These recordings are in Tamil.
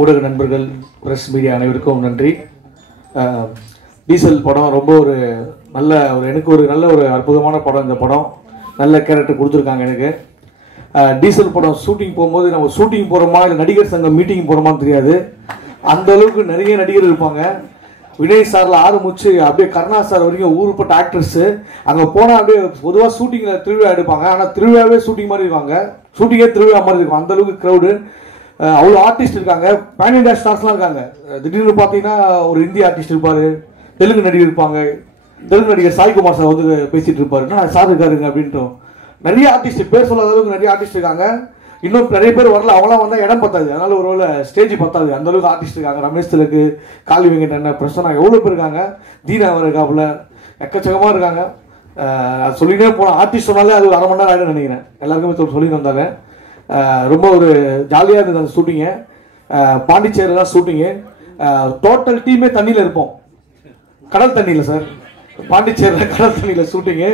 ஊடக நண்பர்கள், பிரஸ் மீடியா அனைவருக்கும் நன்றி. டீசல் படம் ரொம்ப ஒரு நல்ல எனக்கு ஒரு நல்ல ஒரு அற்புதமான படம். இந்த படம் நல்ல கேரக்டர் கொடுத்துருக்காங்க எனக்கு. டீசல் படம் ஷூட்டிங் போகும்போது நம்ம ஷூட்டிங் போகிறோமா இல்லை நடிகர் சங்கம் மீட்டிங் போகிறோமான்னு தெரியாது. அந்த அளவுக்கு நிறைய நடிகர் இருப்பாங்க. வினய் சாரில் ஆரம்பிச்சு அப்படியே கருணா சார் வரைக்கும் ஊருப்பட்ட ஆக்ட்ரஸ் அங்கே போனால் அப்படியே பொதுவாக ஷூட்டிங்கில் திருவிழா எடுப்பாங்க. ஆனால் திருவிழாவே ஷூட்டிங் மாதிரி இருக்காங்க, ஷூட்டிங்கே திருவிழா மாதிரி இருக்கும். அந்த அளவுக்கு க்ரௌடு, அவ்வளோ ஆர்டிஸ்ட் இருக்காங்க. பேன் இண்டியா ஸ்டார்ஸ்லாம் இருக்காங்க. திடீர்னு பார்த்தீங்கன்னா ஒரு இந்திய ஆர்டிஸ்ட் இருப்பார், தெலுங்கு நடிகர் இருப்பாங்க. தெலுங்கு நடிகர் சாய்குமார் சார் வந்து பேசிட்டு இருப்பாரு, நான் சார் இருக்காருங்க அப்படின்ட்டோம். நிறைய ஆர்டிஸ்ட், பேர் சொல்லாத அளவுக்கு நிறைய ஆர்டிஸ்ட் இருக்காங்க. இன்னும் நிறைய பேர் வரல, அவங்களாம் வந்தால் இடம் பத்தாது, அதனால ஒருவேளை ஸ்டேஜ் பத்தாது. அந்த அளவுக்கு ஆர்டிஸ்ட் இருக்காங்க. ரமேஷ் திலக்கு, காளி வெங்கட், பிரசன்னா, எவ்வளோ பேர் இருக்காங்க. தீனா அவர் இருக்காப்புல, எக்கச்சக்கமாக இருக்காங்க. சொல்லிட்டே போனால் ஆர்டிஸ்ட் சொன்னாலே அது ஒரு அரை மணி நேரம் ஆகிடும் நினைக்கிறேன். எல்லாருக்குமே சொல்லி வந்தாங்க. ரொம்ப ஒரு ஜாலியாக இருந்தது அந்த ஷூட்டிங்கு. பாண்டிச்சேரி தான் ஷூட்டிங்கு. டோட்டல் டீமே தண்ணியில் இருப்போம், கடல் தண்ணியில் சார். பாண்டிச்சேரியில் கடல் தண்ணியில் ஷூட்டிங்கு.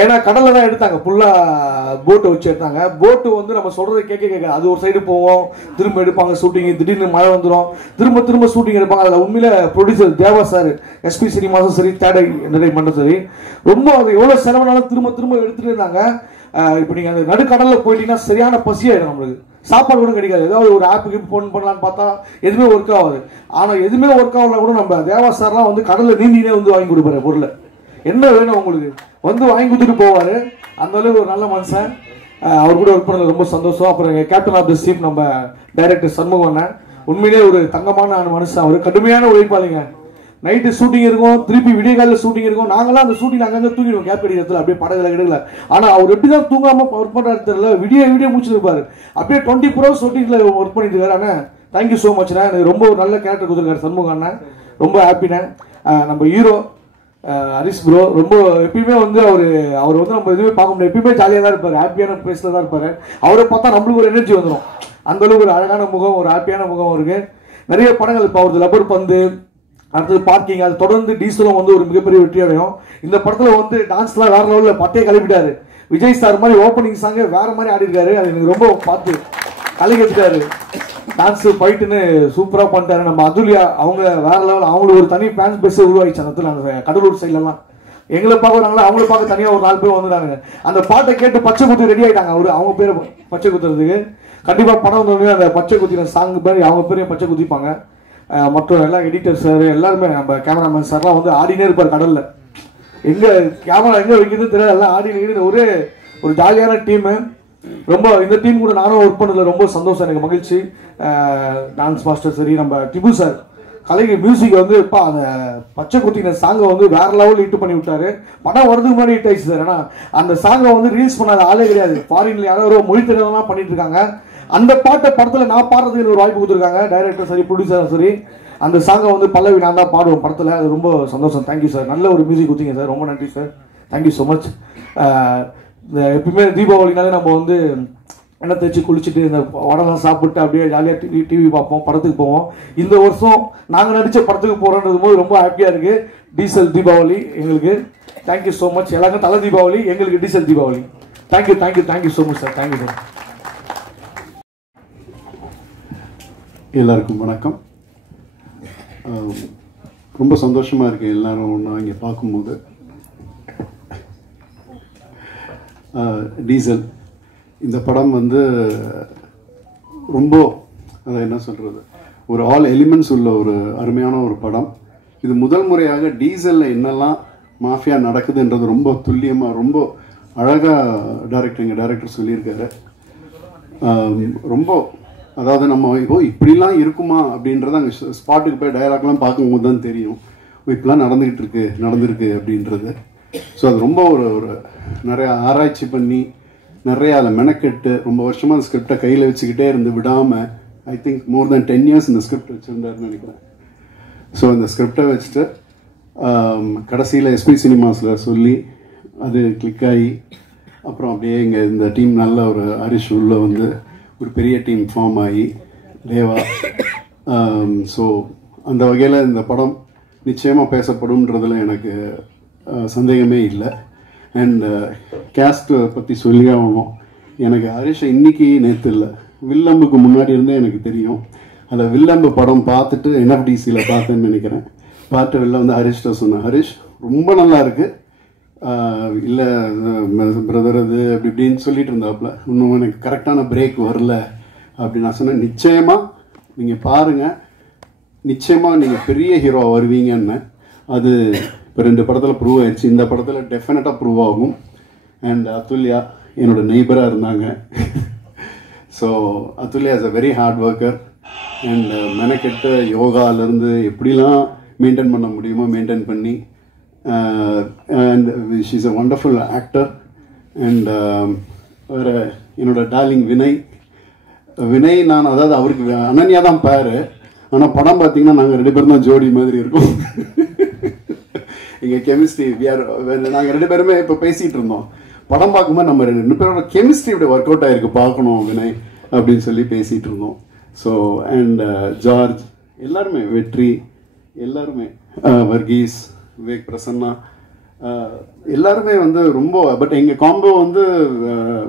ஏன்னா கடலில் தான் எடுத்தாங்க, ஃபுல்லாக போட்டை வச்சு எடுத்தாங்க. போட்டு வந்து நம்ம சொல்கிறத கேட்க அது ஒரு சைடு போவோம், திரும்ப எடுப்பாங்க ஷூட்டிங்கு. திடீர்னு மழை வந்துடும், திரும்ப ஷூட்டிங் எடுப்பாங்க. அதில் உண்மையில ப்ரொடியூசர் தேவா சார், எஸ்பி சினிமாஸும் சரி, தேடை என்டர்டைன்மெண்ட்டும் சரி, ரொம்ப அது எவ்வளோ செலவுனாலும் திரும்ப எடுத்துகிட்டு இருந்தாங்க. இப்போ நீங்கள் அந்த நடுக்கடலில் போயிட்டீங்கன்னா சரியான பசியாயிடும் நம்மளுக்கு. சாப்பாடு கூட கிடைக்காது. ஏதாவது ஒரு ஆப்புக்கு ஃபோன் பண்ணலான்னு பார்த்தா எதுவுமே ஒர்க் ஆகாது. ஆனால் எதுவுமே ஒர்க் ஆகலாம் கூட நம்ம தேவா சார்லாம் வந்து கடலில் நீந்தினே வந்து வாங்கி கொடுப்பாரு. பொருளை என்ன வேணும் உங்களுக்கு வந்து வாங்கி கொடுத்துட்டு போவார். அந்த அளவுக்கு ஒரு நல்ல மனுஷன். அவர் கூட ஒர்க் பண்ணது ரொம்ப சந்தோஷம். அப்புறம் கேப்டன் ஆஃப் தி ஷிப் நம்ம டைரக்டர் சண்முகம், உண்மையிலே ஒரு தங்கமான மனுஷன். அவர் கடுமையான உழைப்பாளிங்க. நைட்டு ஷூட்டிங் இருக்கும், திருப்பி விடிய காலையில் ஷூட்டிங் இருக்கும். நாங்களாம் அந்த ஷூட்டிங் அங்கங்கே தூங்கிடுவோம், கேப் கிடைக்கிறதுல அப்படியே படகுல கிடைக்கல. ஆனால் அவர் எப்படி தான் தூங்காமல் ஒர்க் பண்ணுறாரு தெரியல, விடிய முடிச்சிருப்பாரு. அப்படியே 24 hours ஷூட்டிங்கில் ஒர்க் பண்ணிட்டு இருக்காரு. ஆனால் தேங்க்யூ ஸோ மச்ண்ணா, எனக்கு ரொம்ப ஒரு நல்ல கேரக்டர் கொடுத்துருக்காரு சண்முகம் அண்ணன். ரொம்ப ஹாப்பிண்ணே. நம்ம ஹீரோ ஹரிஷ் ப்ரோ ரொம்ப எப்பயுமே வந்து அவர் வந்து நம்ம எதுவுமே பார்க்க முடியாது, எப்பயுமே ஜாலியாக தான் இருப்பார், ஹாப்பியான பிளேஸில் தான் இருப்பார். அவரை பார்த்தா நம்மளுக்கு ஒரு எனர்ஜி வந்துடும். அந்த அளவுக்கு ஒரு அழகான முகம், ஒரு ஹாப்பியான முகம் இருக்கு. நிறைய படங்கள் இப்போ அவருக்கு லப்பர் பந்து, அடுத்தது பார்க்கிங், அது தொடர்ந்து டீசலும் வந்து ஒரு மிகப்பெரிய வெற்றி அடையும். இந்த படத்தில் வந்து டான்ஸ்லாம் வேற லெவலில் பட்டையை கிளப்பிட்டாரு. விஜய் சார் மாதிரி ஓப்பனிங் சாங்கே வேற மாதிரி ஆடி இருக்காரு. அது எனக்கு ரொம்ப பார்த்து கலைக்கெடுத்துட்டாரு. டான்ஸ் ஃபைட்டுன்னு சூப்பராக பண்ணிட்டாரு. நம்ம அதுலியா அவங்க வேற லெவல், அவங்களுக்கு ஒரு தனி ஃபேன்ஸ் பேஸே உருவாகிச்சு அந்த இடத்துல. அந்த கடலூர் சைட்லலாம் எங்களை பார்க்குறாங்களா, அவங்கள பார்க்க தனியாக ஒரு 4 பேர் வந்துட்டாங்க. அந்த பாட்டை கேட்டு பச்சை குத்தி ரெடி ஆகிட்டாங்க. அவங்க பேரை பச்சை குத்துறதுக்கு கண்டிப்பாக படம் வந்தோடனே அந்த பச்சை குத்தின சாங் பேர் அவங்க பேரையும் பச்சை குத்திப்பாங்க. மற்ற எல்லா எடிட்டர் சார் எல்லாருமே, நம்ம கேமராமேன் சார்லாம் வந்து ஆடினே இருப்பார் கடலில். எங்கே கேமரா எங்கே வைக்கிறது தெரியாது, எல்லாம் ஆடினு ஒரே ஒரு ஜாலியான டீமு. ரொம்ப இந்த டீம் கூட நானும் ஒர்க் பண்ணதில் ரொம்ப சந்தோஷம், எனக்கு மகிழ்ச்சி. டான்ஸ் மாஸ்டர் சரி, நம்ம டிபு சார் கலைக்கு மியூசிக் வந்து இப்போ அந்த பச்சை குத்தின சாங்கை வந்து வேற லெவலில் ஹிட் பண்ணி விட்டாரு. படம் வரதுக்கு முன்னாடி ஹிட் ஆயிடுச்சு சார். ஆனால் அந்த சாங்கை வந்து ரீல்ஸ் பண்ணாத ஆளே கிடையாது. ஃபாரின்ல யாரோ மொழி தெரியாதெல்லாம் பண்ணிட்டு இருக்காங்க. அந்த பாட்டை படத்தில் நான் பாடுறதுக்கு ஒரு வாய்ப்பு கொடுத்துருக்காங்க, டைரக்டர் சரி, ப்ரொடியூசர் சரி. அந்த சாங்கை வந்து பல்லவி நான் தான் பாடுவோம் படத்தில். அது ரொம்ப சந்தோஷம். தேங்க்யூ சார், நல்ல ஒரு மியூசிக் கொடுத்தீங்க சார், ரொம்ப நன்றி சார், தேங்க்யூ ஸோ மச். இந்த எப்பயுமே தீபாவளினாலே நம்ம வந்து எண்ணெய் தேய்ச்சி குளிச்சுட்டு இந்த வடலாம் சாப்பிட்டு அப்படியே ஜாலியாக டிவி பார்ப்போம், படத்துக்கு போவோம். இந்த வருஷம் நாங்கள் நடித்த படத்துக்கு போகிறோன்றது போது ரொம்ப ஹாப்பியாக இருக்குது. டீசல் தீபாவளி எங்களுக்கு. Thank you so much. எல்லாருக்கும் தலை தீபாவளி, எங்களுக்கு diesel Deepavali. Thank you so much sir, thank you sir. எல்லாருக்கும் வணக்கம். ரொம்ப சந்தோஷமாக இருக்குது எல்லாரும் ஒன்றா இங்கே பார்க்கும்போது. டீசல் இந்த படம் வந்து ரொம்ப அதை என்ன சொல்கிறது, ஒரு ஆல் எலிமெண்ட்ஸ் உள்ள ஒரு அருமையான ஒரு படம். இது முதல் முறையாக டீசலில் என்னெல்லாம் மாஃபியா நடக்குதுன்றது ரொம்ப துல்லியமாக ரொம்ப அழகாக எங்கள் டைரக்டர் சொல்லியிருக்காரு. ரொம்ப அதாவது நம்ம இப்படிலாம் இருக்குமா அப்படின்றத அங்கே ஸ்பாட்டுக்கு போய் டயலாக்லாம் பார்க்கும்போது தான் தெரியும், இப்படிலாம் நடந்திருக்கு அப்படின்றது. ஸோ அது ரொம்ப ஒரு நிறையா ஆராய்ச்சி பண்ணி நிறையா அதில் மெனக்கெட்டு ரொம்ப வருஷமாக அந்த ஸ்கிரிப்டை கையில் வச்சுக்கிட்டே இருந்து விடாமல், I think more then 10 years இந்த ஸ்கிரிப்ட் வச்சுருந்தாருன்னு நினைக்கிறேன். ஸோ அந்த ஸ்கிரிப்டை வச்சுட்டு கடைசியில் எஸ்பி சினிமாஸில் சொல்லி அது கிளிக் ஆகி அப்புறம் அப்படியே இங்கே இந்த டீம் நல்ல ஒரு ஹரிஷ் உள்ள வந்து ஒரு பெரிய டீம் ஃபார்ம் ஆகி தேவா. ஸோ அந்த வகையில் இந்த படம் நிச்சயமாக பேசப்படும்ன்றதில் எனக்கு சந்தேகமே இல்லை. அண்ட் கேஸ்ட்டை பற்றி சொல்லி ஆகணும். எனக்கு ஹரிஷை இன்றைக்கி நேற்று இல்லை, வில்லம்புக்கு முன்னாடி இருந்தே எனக்கு தெரியும். அந்த வில்லம்பு படம் பார்த்துட்டு என்எஃப்டிசியில் பார்த்தேன்னு நினைக்கிறேன். பார்த்து வெளில வந்து ஹரிஷ்ட சொன்னேன், ஹரிஷ் ரொம்ப நல்லா இருக்குது, இல்லை பிரதர் அது அப்படி இப்படின்னு சொல்லிட்டு இருந்தாப்புல, இன்னும் எனக்கு கரெக்டான பிரேக் வரல அப்படி நான் சொன்னேன். நிச்சயமாக நீங்கள் பாருங்கள், நிச்சயமாக நீங்கள் பெரிய ஹீரோ வருவீங்கன்னு. அது இப்போ 2 படத்தில் ப்ரூவ் ஆயிடுச்சு. இந்த படத்தில் டெஃபினட்டாக ப்ரூவ் ஆகும். அண்ட் அதுல்யா என்னோட நெய்பராக இருந்தாங்க. So Athulya is a very hard worker. And மெனக்கெட்டு யோகாலேருந்து எப்படிலாம் மெயின்டைன் பண்ண முடியுமோ மெயின்டைன் பண்ணி, and she is a wonderful actor. And வேறு என்னோட டார்லிங் வினய் நான், அதாவது அவருக்கு அனன்யா தான் பேர், ஆனால் படம் பார்த்தீங்கன்னா நாங்கள் 2 பேரும் தான் ஜோடி மாதிரி இருக்கோம். எங்கள் கெமிஸ்ட்ரி நாங்கள் 2 பேருமே இப்போ பேசிகிட்டு இருந்தோம். படம் பார்க்கும்போது நம்ம 2 பேரோட கெமிஸ்ட்ரி இப்படி ஒர்க் அவுட் ஆகிருக்கு, பார்க்கணும் வினய் அப்படின்னு சொல்லி பேசிகிட்டு இருந்தோம். ஸோ அண்ட் ஜார்ஜ், எல்லாருமே, வெற்றி, எல்லாருமே, வர்கீஸ், விவேக், பிரசன்னா, எல்லாருமே வந்து ரொம்ப. பட் எங்கள் காம்போ வந்து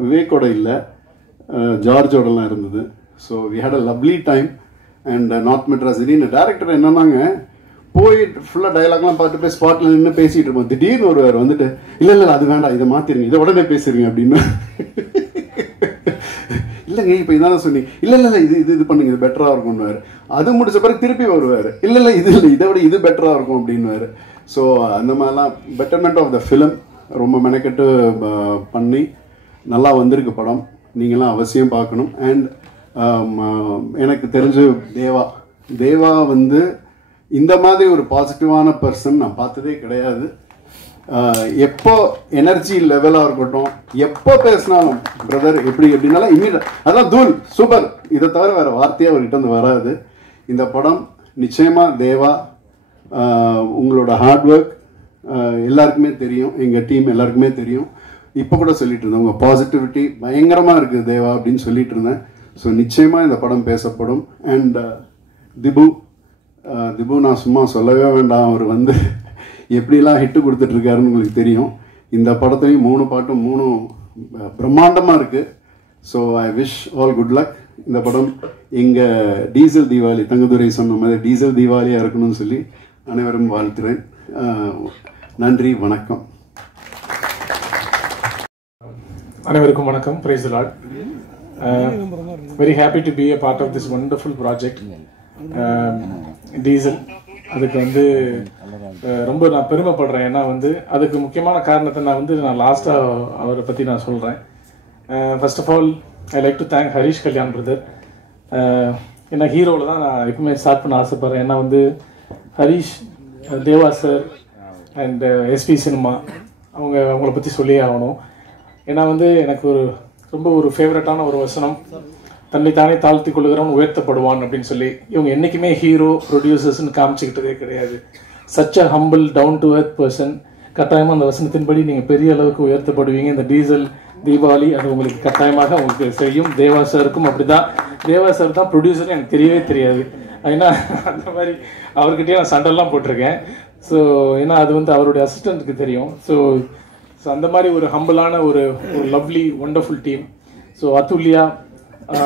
விவேக்கோட இல்லை, ஜார்ஜோடலாம் இருந்தது. So we had a lovely time. And north Madras திடீர்னு டேரக்டர் என்னன்னாங்க, போயிட்டு ஃபுல்லாக டைலாக்லாம் பார்த்து போய் ஸ்பாட்டில் நின்று பேசிகிட்டு இருப்போம். திடீர்னு ஒருவர் வந்துட்டு, இல்லை அது வேண்டாம், இதை மாற்றிருங்க, இதை உடனே பேசுறீங்க அப்படின்னு. இல்லைங்க இப்போ இதான சொன்னீங்க, இல்லை இது பண்ணுங்க, இது பெட்டராக இருக்கும்னு. அது முடிச்ச பிறகு திருப்பி வருவார், இல்லை இதை விட இது பெட்டராக இருக்கும் அப்படின்னு. ஸோ அந்த மாதிரிலாம் பெட்டர்மெண்ட் ஆஃப் த ஃபிலிம் ரொம்ப மெனக்கெட்டு பண்ணி நல்லா வந்திருக்கு படம். நீங்களாம் அவசியம் பார்க்கணும். அண்ட் எனக்கு தெரிஞ்ச தேவா வந்து இந்த மாதிரி ஒரு பாசிட்டிவான பர்சன் நான் பார்த்ததே கிடையாது. எப்போ எனர்ஜி லெவலாக இருக்கட்டும், எப்போ பேசினாலும் பிரதர் எப்படி எப்படின்னாலும் இம்மீடியட் அதெல்லாம் தூள் சூப்பர், இதை தவிர வேறு வார்த்தையே அவர்கிட்ட வந்து வராது. இந்த படம் நிச்சயமாக தேவா, உங்களோட ஹார்ட் ஒர்க் எல்லாருக்குமே தெரியும், எங்கள் டீம் எல்லாருக்குமே தெரியும். இப்போ கூட சொல்லிட்டு இருந்தேன், உங்கள் பாசிட்டிவிட்டி பயங்கரமாக இருக்குது தேவா அப்படின்னு சொல்லிட்டு இருந்தேன். ஸோ நிச்சயமாக இந்த படம் பேசப்படும். அண்ட் திபு நான் சும்மா சொல்லவே வேண்டாம், அவர் வந்து எப்படிலாம் ஹிட்டு கொடுத்துட்ருக்காருன்னு உங்களுக்கு தெரியும். இந்த படத்துலையும் 3 பாட்டும் 3 பிரம்மாண்டமாக இருக்குது. So I wish all good luck. இந்த படம் எங்கள் டீசல் தீபாவளி, தங்கதுரை சொன்ன மாதிரி டீசல் தீபாவளியாக இருக்கணும்னு சொல்லி அனைவரும் வாழ்த்துறேன். நன்றி, வணக்கம். அனைவருக்கும் வணக்கம். Praise the lord. Very happy to be a part of this wonderful project. Diesel அதுக்கு வந்து ரொம்ப நான் பெருமைப்படுறேன். ஏன்னா வந்து அதுக்கு முக்கியமான காரணத்தை நான் லாஸ்ட்டாக அவரை பற்றி நான் சொல்கிறேன். First of all I like to thank Harish Kalyan brother. ஏன்னா ஹீரோவில் தான் நான் எப்பவுமே ஸ்டார்ட் பண்ண ஆசைப்பட்றேன். ஏன்னா வந்து ஹரிஷ், தேவா சார் அண்ட் எஸ்பி சினிமா அவங்கள பற்றி சொல்லியே ஆகணும். ஏன்னா வந்து எனக்கு ரொம்ப ஒரு ஃபேவரட்டான ஒரு வசனம், தன்னை தானே தாழ்த்தி கொள்ளுகிறவன் உயர்த்தப்படுவான் அப்படின்னு சொல்லி. இவங்க என்றைக்குமே ஹீரோ ப்ரொடியூசர்ஸ்ன்னு காமிச்சிக்கிட்டதே கிடையாது. Such a humble down to earth person. கட்டாயமாக அந்த வசனத்தின்படி நீங்கள் பெரிய அளவுக்கு உயர்த்தப்படுவீங்க. இந்த டீசல் தீபாவளி அது உங்களுக்கு கட்டாயமாக உங்களுக்கு செய்யும். தேவா சாருக்கும் அப்படி தான். தேவா சார் தான் ப்ரொடியூசர்னு எனக்கு தெரியவே தெரியாது. ஏன்னா அந்த மாதிரி அவர்கிட்டயே நான் சண்டெல்லாம் போட்டிருக்கேன். ஸோ ஏன்னா அது வந்து அவருடைய அசிஸ்டண்ட்டுக்கு தெரியும். ஸோ அந்த மாதிரி ஒரு ஹம்பிளான ஒரு lovely wonderful team. So Athulya,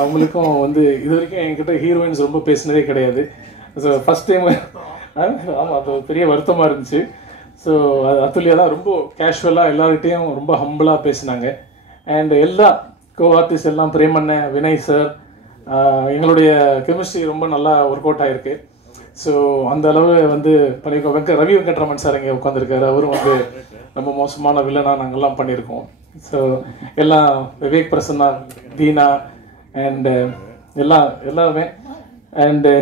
அவங்களுக்கும் வந்து இது வரைக்கும் என்கிட்ட ஹீரோயின்ஸ் ரொம்ப பேசினதே கிடையாது. ஸோ ஃபஸ்ட் டைம் ஆமாம், அது பெரிய வருத்தமாக இருந்துச்சு. ஸோ அதுல்யா தான் ரொம்ப கேஷுவலாக எல்லார்கிட்டையும் ரொம்ப ஹம்பிளாக பேசினாங்க. அண்ட் எல்லா கோ-ஆர்டிஸ்ட் எல்லாம், பிரேமண்ண, வினய் சார், எங்களுடைய கெமிஸ்ட்ரி ரொம்ப நல்லா ஒர்க் அவுட் ஆகிருக்கு. ஸோ அந்த அளவு வந்து பண்ணியிருக்கோம். ரவி வெங்கட்ராமன் சார் இங்கே உட்காந்துருக்காரு. அவரும் வந்து ரொம்ப மோசமான வில்லனாக நாங்கள்லாம் பண்ணியிருக்கோம். ஸோ எல்லாம் விவேக், பிரசன்னா, தீனா அண்ட் எல்லாருமே அண்டு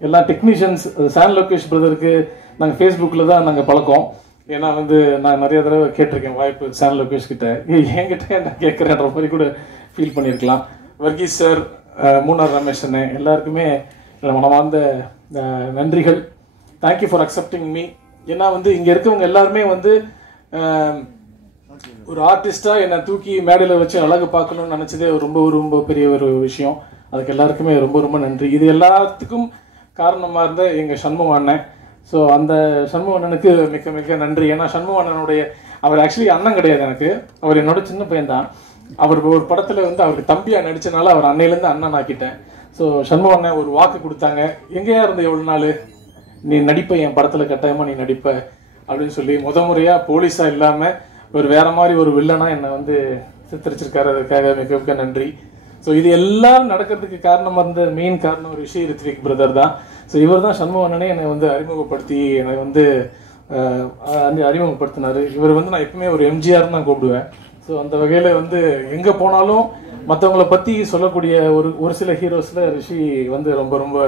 எல்லா டெக்னீஷியன்ஸ். சான் லோகேஷ் பிரதருக்கு நாங்கள் ஃபேஸ்புக்கில் தான் நாங்கள் பழக்கம். ஏன்னா வந்து நான் நிறைய தடவை கேட்டிருக்கேன் வாய்ப்பு சான் லோகேஷ் கிட்ட, என்கிட்ட என்ன கேட்குறேன்ற மாதிரி கூட ஃபீல் பண்ணியிருக்கலாம். வர்கீஸ் சார், மூனார் ரமேஷ் அண்ணன், எல்லாருக்குமே மனமார்ந்த நன்றிகள். Thank you for accepting me. ஏன்னா வந்து இங்கே இருக்கவங்க எல்லாருமே வந்து ஒரு ஆர்டிஸ்டாக என்னை தூக்கி மேடையில் வச்சு அழகு பார்க்கணும்னு நினச்சதே ரொம்ப பெரிய ஒரு விஷயம். அதுக்கு எல்லாருக்குமே ரொம்ப நன்றி. இது எல்லாத்துக்கும் காரணமாக இருந்த எங்கள் சண்முக அண்ணன். ஸோ அந்த சண்முக அண்ணனுக்கு மிக்க நன்றி. ஏன்னா சண்முக அண்ணனுடைய அவர் ஆக்சுவலி அண்ணன் கிடையாது எனக்கு, அவர் என்னோட சின்ன பையன் தான். அவர் ஒரு படத்துல வந்து அவருக்கு தம்பியா நடிச்சனால அவர் அன்னையிலேருந்து அண்ணன் ஆக்கிட்டேன். ஸோ சண்முக அண்ணன் ஒரு வாக்கு கொடுத்தாங்க, எங்கேயா இருந்த எவ்வளவு நாள் நீ நடிப்ப, என் படத்துல கட்டாயமா நீ நடிப்ப அப்படின்னு சொல்லி முறையா போலீஸா இல்லாம ஒரு வேற மாதிரி ஒரு வில்லனா என்னை வந்து சித்தரிச்சிருக்காரு. அதுக்காக மிக மிக நன்றி. ஸோ இது எல்லாம் நடக்கிறதுக்கு காரணம் வந்து மெயின் காரணம் ஒரு விஷயம் ரித்விக் பிரதர் தான். ஸோ இவர் தான் சண்முக அண்ணனே என்னை வந்து அறிமுகப்படுத்தி என்னை வந்து அறிமுகப்படுத்தினாரு. இவர் வந்து நான் எப்பவுமே ஒரு எம்ஜிஆர் தான் கூப்பிடுவேன். ஸோ அந்த வகையில வந்து எங்க போனாலும் மற்றவங்களை பத்தி சொல்லக்கூடிய ஒரு சில ஹீரோஸ்ல ரிஷி வந்து ரொம்ப ரொம்ப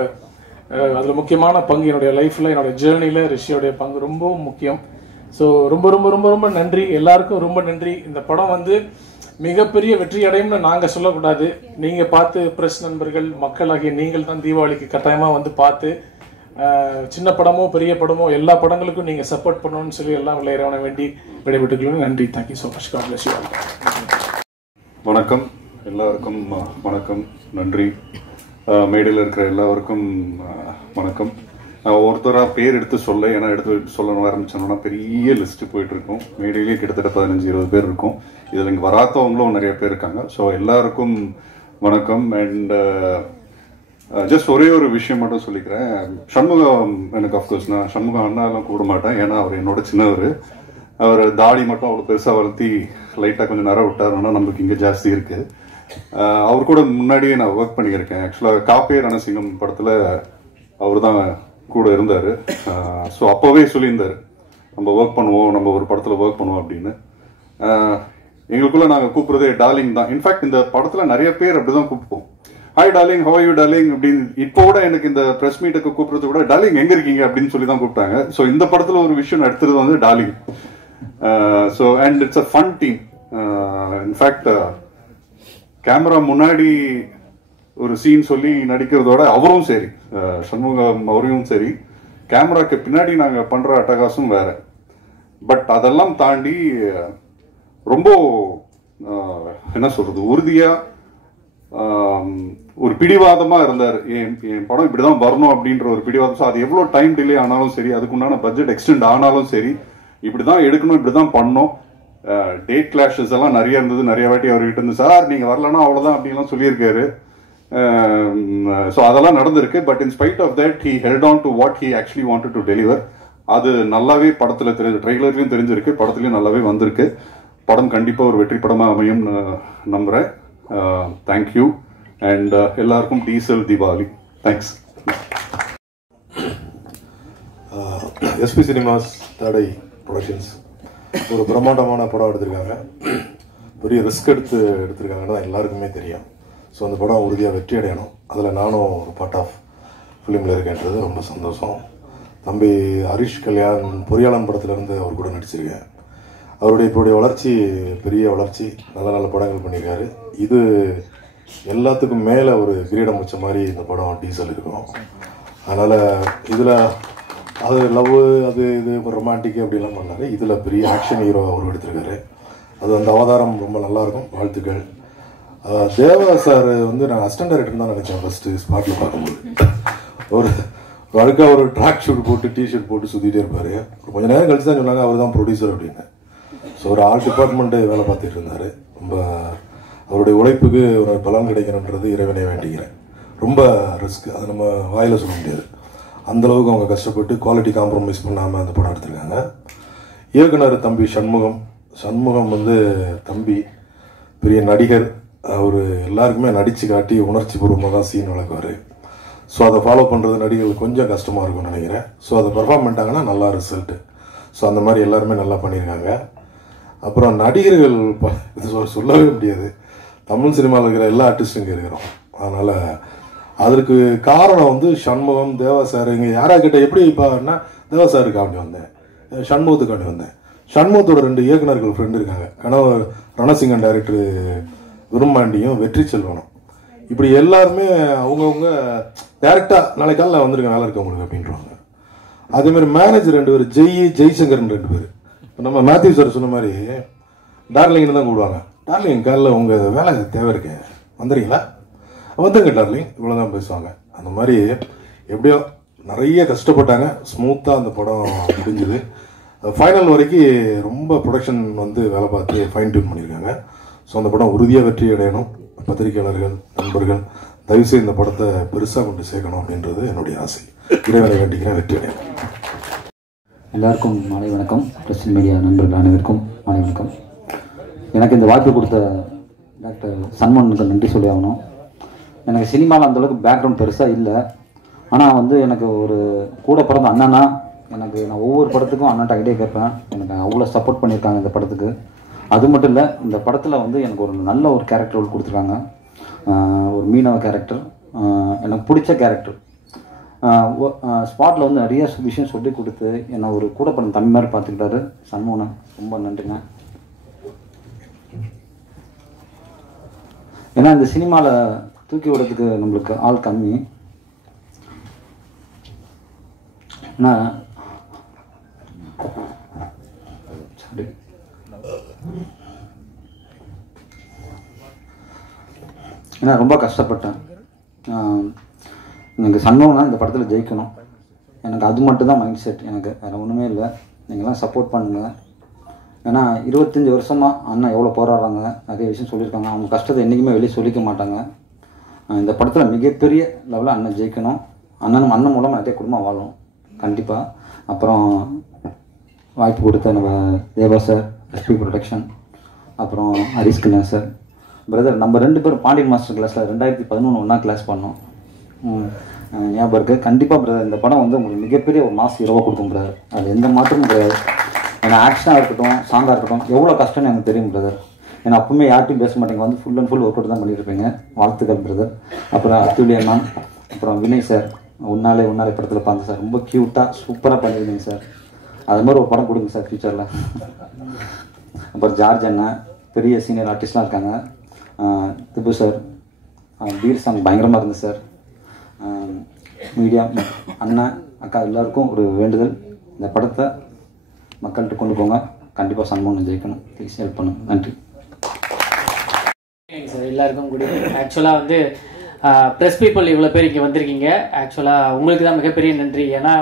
அதுல முக்கியமான பங்கு. என்னுடைய லைஃப்ல என்னோட ஜேர்னில ரிஷியோடைய பங்கு ரொம்ப முக்கியம். ஸோ ரொம்ப ரொம்ப ரொம்ப ரொம்ப நன்றி எல்லாருக்கும், ரொம்ப நன்றி. இந்த படம் வந்து மிகப்பெரிய வெற்றி அடையும்னு நாங்க சொல்லக்கூடாது. நீங்க பார்த்து பிரஸ் நண்பர்கள் மக்களாகிய நீங்கள் தான் தீபாவளிக்கு கட்டாயமா வந்து பார்த்து சின்ன படமோ பெரிய படமோ எல்லா படங்களுக்கும் நீங்க சப்போர்ட் பண்ணணும்னு சொல்லி எல்லாம் விளையாட வேண்டி விடைபெற்றுக்கொள்ளுங்க. நன்றி. Thank you so much. God bless you all. வணக்கம் எல்லாருக்கும். வணக்கம், நன்றி. மேடையில் இருக்கிற எல்லாருக்கும் வணக்கம். ஒருத்தராக பேர் எடுத்து சொல்ல, ஏன்னா எடுத்து சொல்லணும் ஆரம்பிச்சோம்னா பெரிய லிஸ்ட்டு போயிட்டு இருக்கும். மேடையிலேயே கிட்டத்தட்ட 15-20 பேர் இருக்கும். இதில் இங்கே வராதவங்களும் நிறைய பேர் இருக்காங்க. ஸோ எல்லாருக்கும் வணக்கம். அண்ட் ஜஸ்ட் ஒரே ஒரு விஷயம் மட்டும் சொல்லிக்கிறேன். சண்முகம் எனக்கு அஃப்கோர்ஸ் நான் சண்முகம் அண்ணாலாம் கூட மாட்டேன், ஏன்னா அவர் என்னோட சின்னவர். அவர் தாடி மட்டும் அவ்வளோ பெருசாக வளர்த்தி லைட்டாக கொஞ்சம் நிற விட்டாருன்னா நம்மளுக்கு இங்கே ஜாஸ்தி இருக்குது. அவர் கூட முன்னாடியே நான் ஒர்க் பண்ணியிருக்கேன். ஆக்சுவலாக காப்பே ரணசிங்கம் படத்தில் அவர் தான் கூட இருந்தார். ஸோ அப்போவே சொல்லியிருந்தார் நம்ம ஒர்க் பண்ணுவோம், நம்ம ஒரு படத்தில் ஒர்க் பண்ணுவோம் அப்படின்னு. எங்களுக்குள்ள நாங்கள் கூப்பிட்றதே டார்லிங் தான். இன்ஃபேக்ட் இந்த படத்தில் நிறைய பேர் அப்படி தான் கூப்பிடுவோம். Hi darling, how are you darling அப்படின்னு. இப்போ கூட எனக்கு இந்த ப்ரெஸ் மீட்டுக்கு கூப்பிட்றது கூட டார்லிங் எங்கே இருக்கீங்க அப்படின்னு சொல்லி தான் கூப்பிட்டாங்க. ஸோ இந்த படத்தில் ஒரு விஷயம் எடுத்தது வந்து darling. So and it's a fun team. In fact camera முன்னாடி ஒரு சீன் சொல்லி நடிக்கிறதோட அவரும் சரி, சண்முகம் அவரையும் சரி, கேமராக்கு பின்னாடி நாங்கள் பண்ணுற அட்டகாசம் வேற. பட் அதெல்லாம் தாண்டி ரொம்ப என்ன சொல்றது, உறுதியா ஒரு பிடிவாதமா இருந்தார். என் படம் இப்படிதான் வரணும் அப்படின்ற ஒரு பிடிவாதம். அது எவ்வளவு டைம் டிலே ஆனாலும் சரி, அதுக்குண்டான பட்ஜெட் எக்ஸ்டெண்ட் ஆனாலும் சரி, இப்படிதான் எடுக்கணும், இப்படிதான் பண்ணணும். டேட் கிளாஷஸ் எல்லாம் நிறைய இருந்தது. நிறைய வாட்டி அவர்கிட்ட இருந்து சார் நீங்க வரலன்னா அவ்வளவுதான் அப்படின்லாம் சொல்லியிருக்காரு. ஸோ அதெல்லாம் நடந்திருக்கு. But in spite of that he held on to what he actually wanted to deliver. அது நல்லாவே படத்தில் தெரிஞ்சு, ட்ரெய்லர்லையும் தெரிஞ்சிருக்கு, படத்துலையும் நல்லாவே வந்திருக்கு. படம் கண்டிப்பாக ஒரு வெற்றி படமாக அமையும் நம்புகிறேன். தேங்க்யூ. அண்ட் எல்லாருக்கும் diesel Deepavali. Thanks. SP cinemas தடை ப்ரொடக்ஷன்ஸ் ஒரு பிரம்மாண்டமான படம் எடுத்திருக்காங்க. பெரிய ரிஸ்க் எடுத்திருக்காங்கன்னு தான் எல்லாருக்குமே தெரியும். ஸோ அந்த படம் உறுதியாக வெற்றி அடையணும். அதில் நானும் ஒரு பார்ட் ஆஃப் ஃபிலிமில் இருக்கேன்றது ரொம்ப சந்தோஷம். தம்பி ஹரிஷ் கல்யாண் பொறியாளன் படத்துலேருந்து அவர் கூட நடிச்சிருக்கேன். அவருடைய இப்போடைய வளர்ச்சி பெரிய வளர்ச்சி, நல்ல நல்ல படங்கள் பண்ணியிருக்காரு. இது எல்லாத்துக்கும் மேலே ஒரு கிரீடம் வச்ச மாதிரி இந்த படம் டீசல் இருக்கும். அதனால் இதில் அது லவ் அது இது ரொமான்டிக் அப்படிலாம் பண்ணார். இதில் பெரிய ஆக்ஷன் ஹீரோ அவர் எடுத்திருக்காரு. அது அந்த அவதாரம் ரொம்ப நல்லாயிருக்கும். வாழ்த்துக்கள். தேவா சார் வந்து நான் அசிஸ்டன்ட் டைரக்டர் தான் நினச்சேன் ஃபஸ்ட்டு ஸ்பாட்டில் பார்க்கும்போது. ஒரு அழுக்காக ஒரு ட்ராக் ஷூட் போட்டு டிஷர்ட் போட்டு சுற்றிட்டே இருப்பார். கொஞ்சம் நேரம் கழிச்சு தான் சொன்னாங்க அவர் தான் ப்ரொடியூசர் அப்படின்னு. ஸோ ஒரு ஆல் டிபார்ட்மெண்ட்டு வேலை பார்த்துட்டு இருந்தார். ரொம்ப அவருடைய உழைப்புக்கு ஒரு பலன் கிடைக்கணுன்றது இறைவனை வேண்டிக்கிறேன். ரொம்ப ரிஸ்க், அது நம்ம வாயில் சொல்ல முடியாது. அந்தளவுக்கு அவங்க கஷ்டப்பட்டு குவாலிட்டி காம்ப்ரமைஸ் பண்ணாமல் அந்த படம் எடுத்திருக்காங்க. இயக்குனர் தம்பி சண்முகம் வந்து தம்பி பெரிய நடிகர். அவர் எல்லாருக்குமே நடித்து காட்டி உணர்ச்சி பூர்வமாக தான் சீன் வளர்க்குவார். ஸோ அதை ஃபாலோ பண்ணுறது நடிகர்களுக்கு கொஞ்சம் கஷ்டமாக இருக்கும்னு நினைக்கிறேன். ஸோ அதை பெர்ஃபார்ம் பண்ணிட்டாங்கன்னா நல்லா ரிசல்ட்டு. ஸோ அந்த மாதிரி எல்லாருமே நல்லா பண்ணியிருக்காங்க. அப்புறம் நடிகர்கள் இது சொல்லவே முடியாது. தமிழ் சினிமாவில் இருக்கிற எல்லா ஆர்டிஸ்டும் இங்கே இருக்கிறோம். அதனால் அதற்கு காரணம் வந்து சண்முகம், தேவா சார். இங்கே யாராக்கிட்ட எப்படி இப்போன்னா தேவா சாருக்காண்டி வந்தேன், சண்முகத்துக்காண்டி வந்தேன். சண்முகத்தோட 2 இயக்குநர்கள் ஃப்ரெண்டு இருக்காங்க. கனவு ரணசிங்கன் டைரக்டர் விரும்பாண்டியும் வெற்றி செல்வனும். இப்படி எல்லாருமே அவங்கவுங்க டேரெக்டாக நாளைக்கு காலையில் வந்திருக்க வேலை இருக்கு உங்களுக்கு அப்படின்றாங்க. அதேமாதிரி மேனேஜர் 2 பேர், ஜெய்சங்கர்னு 2 பேர். நம்ம மேத்யூ சார் சொன்ன மாதிரி டார்லிங்னு தான் கூடுவாங்க. டார்லிங் காலையில் உங்கள் வேலை தேவை இருக்கு, வந்துடுறீங்களா? வந்துருங்க டார்லிங், இவ்வளோதான் பேசுவாங்க. அந்த மாதிரி எப்படியோ நிறைய கஷ்டப்பட்டாங்க. ஸ்மூத்தாக அந்த படம் முடிஞ்சுது. ஃபைனல் வரைக்கும் ரொம்ப ப்ரொடக்ஷன் வந்து வேலை பார்த்து ஃபைன் டியூன் பண்ணியிருக்காங்க. ஸோ அந்த படம் உறுதியாக வெற்றி அடையணும். பத்திரிகையாளர்கள், நண்பர்கள் தயவுசெய்து இந்த படத்தை பெருசாக கொண்டு சேர்க்கணும் அப்படின்றது என்னுடைய ஆசை. இறைவனை வேண்டிக்கிறேன், வெற்றி அடையணும். எல்லாருக்கும் மாலை வணக்கம். பிரஸ் மீடியா நண்பர்கள் அனைவருக்கும் மாலை வணக்கம். எனக்கு இந்த வாய்ப்பு கொடுத்த டாக்டர் சண்முகனுக்கு நன்றி சொல்லி ஆகணும். எனக்கு சினிமாவில் அந்தளவுக்கு பேக்ரவுண்ட் பெருசாக இல்லை. ஆனால் வந்து எனக்கு ஒரு கூட பிறந்த அண்ணனா எனக்கு நான் ஒவ்வொரு படத்துக்கும் அண்ணன்ட்ட ஐடியா கேட்பேன். எனக்கு அவ்வளோ சப்போர்ட் பண்ணியிருக்காங்க இந்த படத்துக்கு. அது மட்டும் இல்லை, இந்த படத்தில் வந்து எனக்கு ஒரு நல்ல ஒரு கேரக்டர் ரோல் கொடுத்துருக்காங்க. ஒரு மீனவ கேரக்டர், எனக்கு பிடிச்ச கேரக்டர். ஸ்பாட்டில் வந்து நிறைய விஷயம் சொல்லி கொடுத்து என்னை ஒரு கூட பிறந்த தம்பி மாதிரி பார்த்துக்கிட்டாரு சண்முகன். ரொம்ப நன்றிங்க. ஏன்னா இந்த சினிமாவில் தூக்கி விடுறதுக்கு நம்மளுக்கு ஆள் கம்மி. நான் சரி ஏன்னா ரொம்ப கஷ்டப்பட்டேன். எனக்கு சண்முகம்னா இந்த படத்தில் ஜெயிக்கணும். எனக்கு அது மட்டும்தான் மைண்ட் செட். எனக்கு வேறு ஒன்றுமே இல்லை. நீங்கள்லாம் சப்போர்ட் பண்ணுங்கள். ஏன்னா 25 வருஷமாக அண்ணன் எவ்வளோ போராடுறாங்க, நிறைய விஷயம் சொல்லியிருக்காங்க. அவங்க கஷ்டத்தை என்றைக்குமே வெளியே சொல்லிக்க மாட்டாங்க. இந்த படத்தில் மிகப்பெரிய லெவலில் அண்ணன் ஜெயிக்கணும். அண்ணன் மூலமாக நிறைய குடும்பம் வாழும் கண்டிப்பாக. அப்புறம் வாய்ப்பு கொடுத்த நம்ம தேவா சார், எஸ்பி ப்ரொடக்ஷன், அப்புறம் ஹரிஷ் கல்யாண் சார், பிரதர். நம்ம 2 பேரும் பாண்டியன் மாஸ்டர் கிளாஸில் 2011 ஒன்றா கிளாஸ் பண்ணோம். ஞாபகம் இருக்குது. கண்டிப்பாக பிரதர், இந்த படம் வந்து உங்களுக்கு மிகப்பெரிய ஒரு மாஸ் ஹீரோவாக கொடுக்கும் பிரதர். அது எந்த மாற்றமும் கிடையாது. ஏன்னா ஆக்ஷனாக இருக்கட்டும், சாங்காக இருக்கட்டும், எவ்வளோ கஷ்டம்னு எனக்கு தெரியும் பிரதர். ஏன்னா அப்பவுமே யார்ட்டையும் பேச மாட்டேங்க, வந்து full and full work out தான் பண்ணியிருப்பீங்க. வாழ்த்துக்கள் பிரதர். அப்புறம் அத்துலியா மேம், அப்புறம் வினய் சார், உன்னாலே படத்தில் பார்த்தேன் சார். ரொம்ப க்யூட்டாக சூப்பராக பண்ணியிருந்தீங்க சார். அது மாதிரி ஒரு படம் கொடுங்க சார் ஃபியூச்சரில். அப்புறம் ஜார்ஜ் அண்ணன், பெரிய சீனியர் ஆர்டிஸ்ட்லாம் இருக்காங்க. திப்பு சார், பீர் சாங் பயங்கரமாக இருந்தது சார். மீடியா அண்ணன், அக்கா எல்லாருக்கும் ஒரு வேண்டுதல், இந்த படத்தை மக்கள்கிட்ட கொண்டு போங்க. கண்டிப்பாக சண்முகம் ஜெயிக்கணும். ப்ளீஸ் ஹெல்ப் பண்ணுங்க. நன்றி சார். எல்லாருக்கும் கூட ஆக்சுவலாக வந்து ப்ரெஸ் பீப்புள் இவ்வளோ பேர் இங்கே வந்திருக்கீங்க. ஆக்சுவலாக உங்களுக்கு தான் மிகப்பெரிய நன்றி. ஏன்னா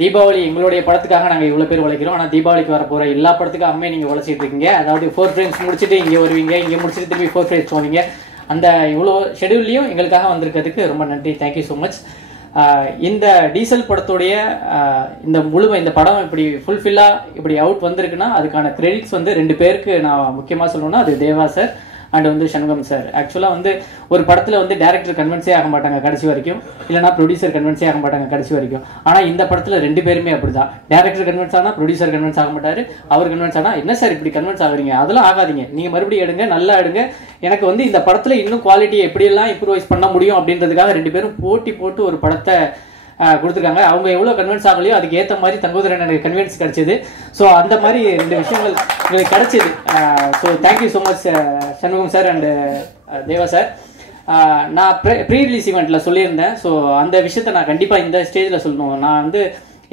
தீபாவளி எங்களுடைய படத்துக்காக நாங்கள் இவ்வளோ பேர் உழைக்கிறோம். ஆனால் தீபாவளிக்கு வர போகிற எல்லா படத்துக்காகவே நீங்கள் உழைச்சிட்டு இருக்கீங்க. அதாவது 4 ஃப்ரேம்ஸ் முடிச்சுட்டு இங்கே வருவீங்க, இங்கே முடிச்சுட்டு திரும்பி 4 ஃப்ரேம்ஸ் போவீங்க. அந்த இவ்வளோ ஷெடியூல்லையும் எங்களுக்காக வந்திருக்கிறதுக்கு ரொம்ப நன்றி. Thank you so much. இந்த டீசல் படத்துடைய இந்த படம் இப்படி ஃபுல்ஃபில்லாக இப்படி அவுட் வந்திருக்குன்னா அதுக்கான கிரெடிட்ஸ் வந்து 2 பேருக்கு நான் முக்கியமாக சொல்லணும்னா அது தேவா சார் அண்ட் வந்து சண்முகம் சார். ஆக்சுவலாக வந்து ஒரு படத்தில் வந்து டேரக்டர் கன்வின்ஸே ஆக மாட்டாங்க கடைசி வரைக்கும், இல்லைனா ப்ரொடியூசர் கன்வின்ஸே ஆக மாட்டாங்க கடைசி வரைக்கும். ஆனால் இந்த படத்தில் 2 பேருமே அப்படி தான். டேரக்டர் கன்வின்ஸ் ஆனால் ப்ரொடியூசர் கன்வின்ஸ் ஆக மாட்டார். அவர் கன்வின்ஸ் ஆனால் என்ன சார் இப்படி கன்வின்ஸ் ஆகுறீங்க, அதெல்லாம் ஆகாதீங்க, நீங்கள் மறுபடியும் எடுங்க, நல்லா எடுங்க, எனக்கு வந்து இந்த படத்தில் இன்னும் குவாலிட்டியை எப்படியெல்லாம் இம்ப்ரூவைஸ் பண்ண முடியும் அப்படின்றதுக்காக 2 பேரும் போட்டி போட்டு ஒரு படத்தை கொடுத்துருக்காங்க. அவங்க எவ்வளோ கன்வின்ஸ் ஆகலையோ அதுக்கு ஏற்ற மாதிரி தங்கோதரன் எனக்கு கன்வின்ஸ் கிடைச்சது. ஸோ அந்த மாதிரி 2 விஷயங்கள் எங்களுக்கு கிடைச்சது. So thank you so much Shanmugam sir and Deva sir. நான் ப்ரீ ரிலீஸ் ஈவெண்ட்டில் சொல்லியிருந்தேன். ஸோ அந்த விஷயத்த நான் கண்டிப்பாக இந்த ஸ்டேஜில் சொல்லணும். நான் வந்து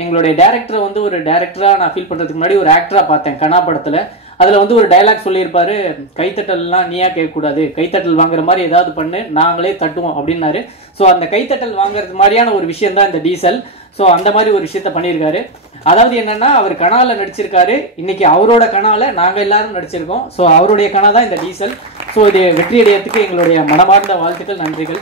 எங்களுடைய டேரக்டரை வந்து ஒரு டேரக்டராக நான் ஃபீல் பண்ணுறதுக்கு முன்னாடி ஒரு ஆக்டராக பார்த்தேன் கனா படத்தில். அதில் வந்து ஒரு டைலாக் சொல்லியிருப்பாரு, கைத்தட்டல்லாம் நீயா கேட்கக்கூடாது, கைத்தட்டல் வாங்குற மாதிரி ஏதாவது பண்ணு, நாங்களே தட்டுவோம் அப்படின்னாரு. ஸோ அந்த கைத்தட்டல் வாங்குறது மாதிரியான ஒரு விஷயம் தான் இந்த டீசல். ஸோ அந்த மாதிரி ஒரு விஷயத்த பண்ணியிருக்காரு. அதாவது என்னன்னா, அவர் கனால நடிச்சிருக்காரு, இன்னைக்கு அவரோட கனால நாங்கள் எல்லாரும் நடிச்சிருக்கோம். ஸோ அவருடைய கனா தான் இந்த டீசல். ஸோ இது வெற்றி அடையத்துக்கு எங்களுடைய மனமார்ந்த வாழ்த்துக்கள், நன்றிகள்.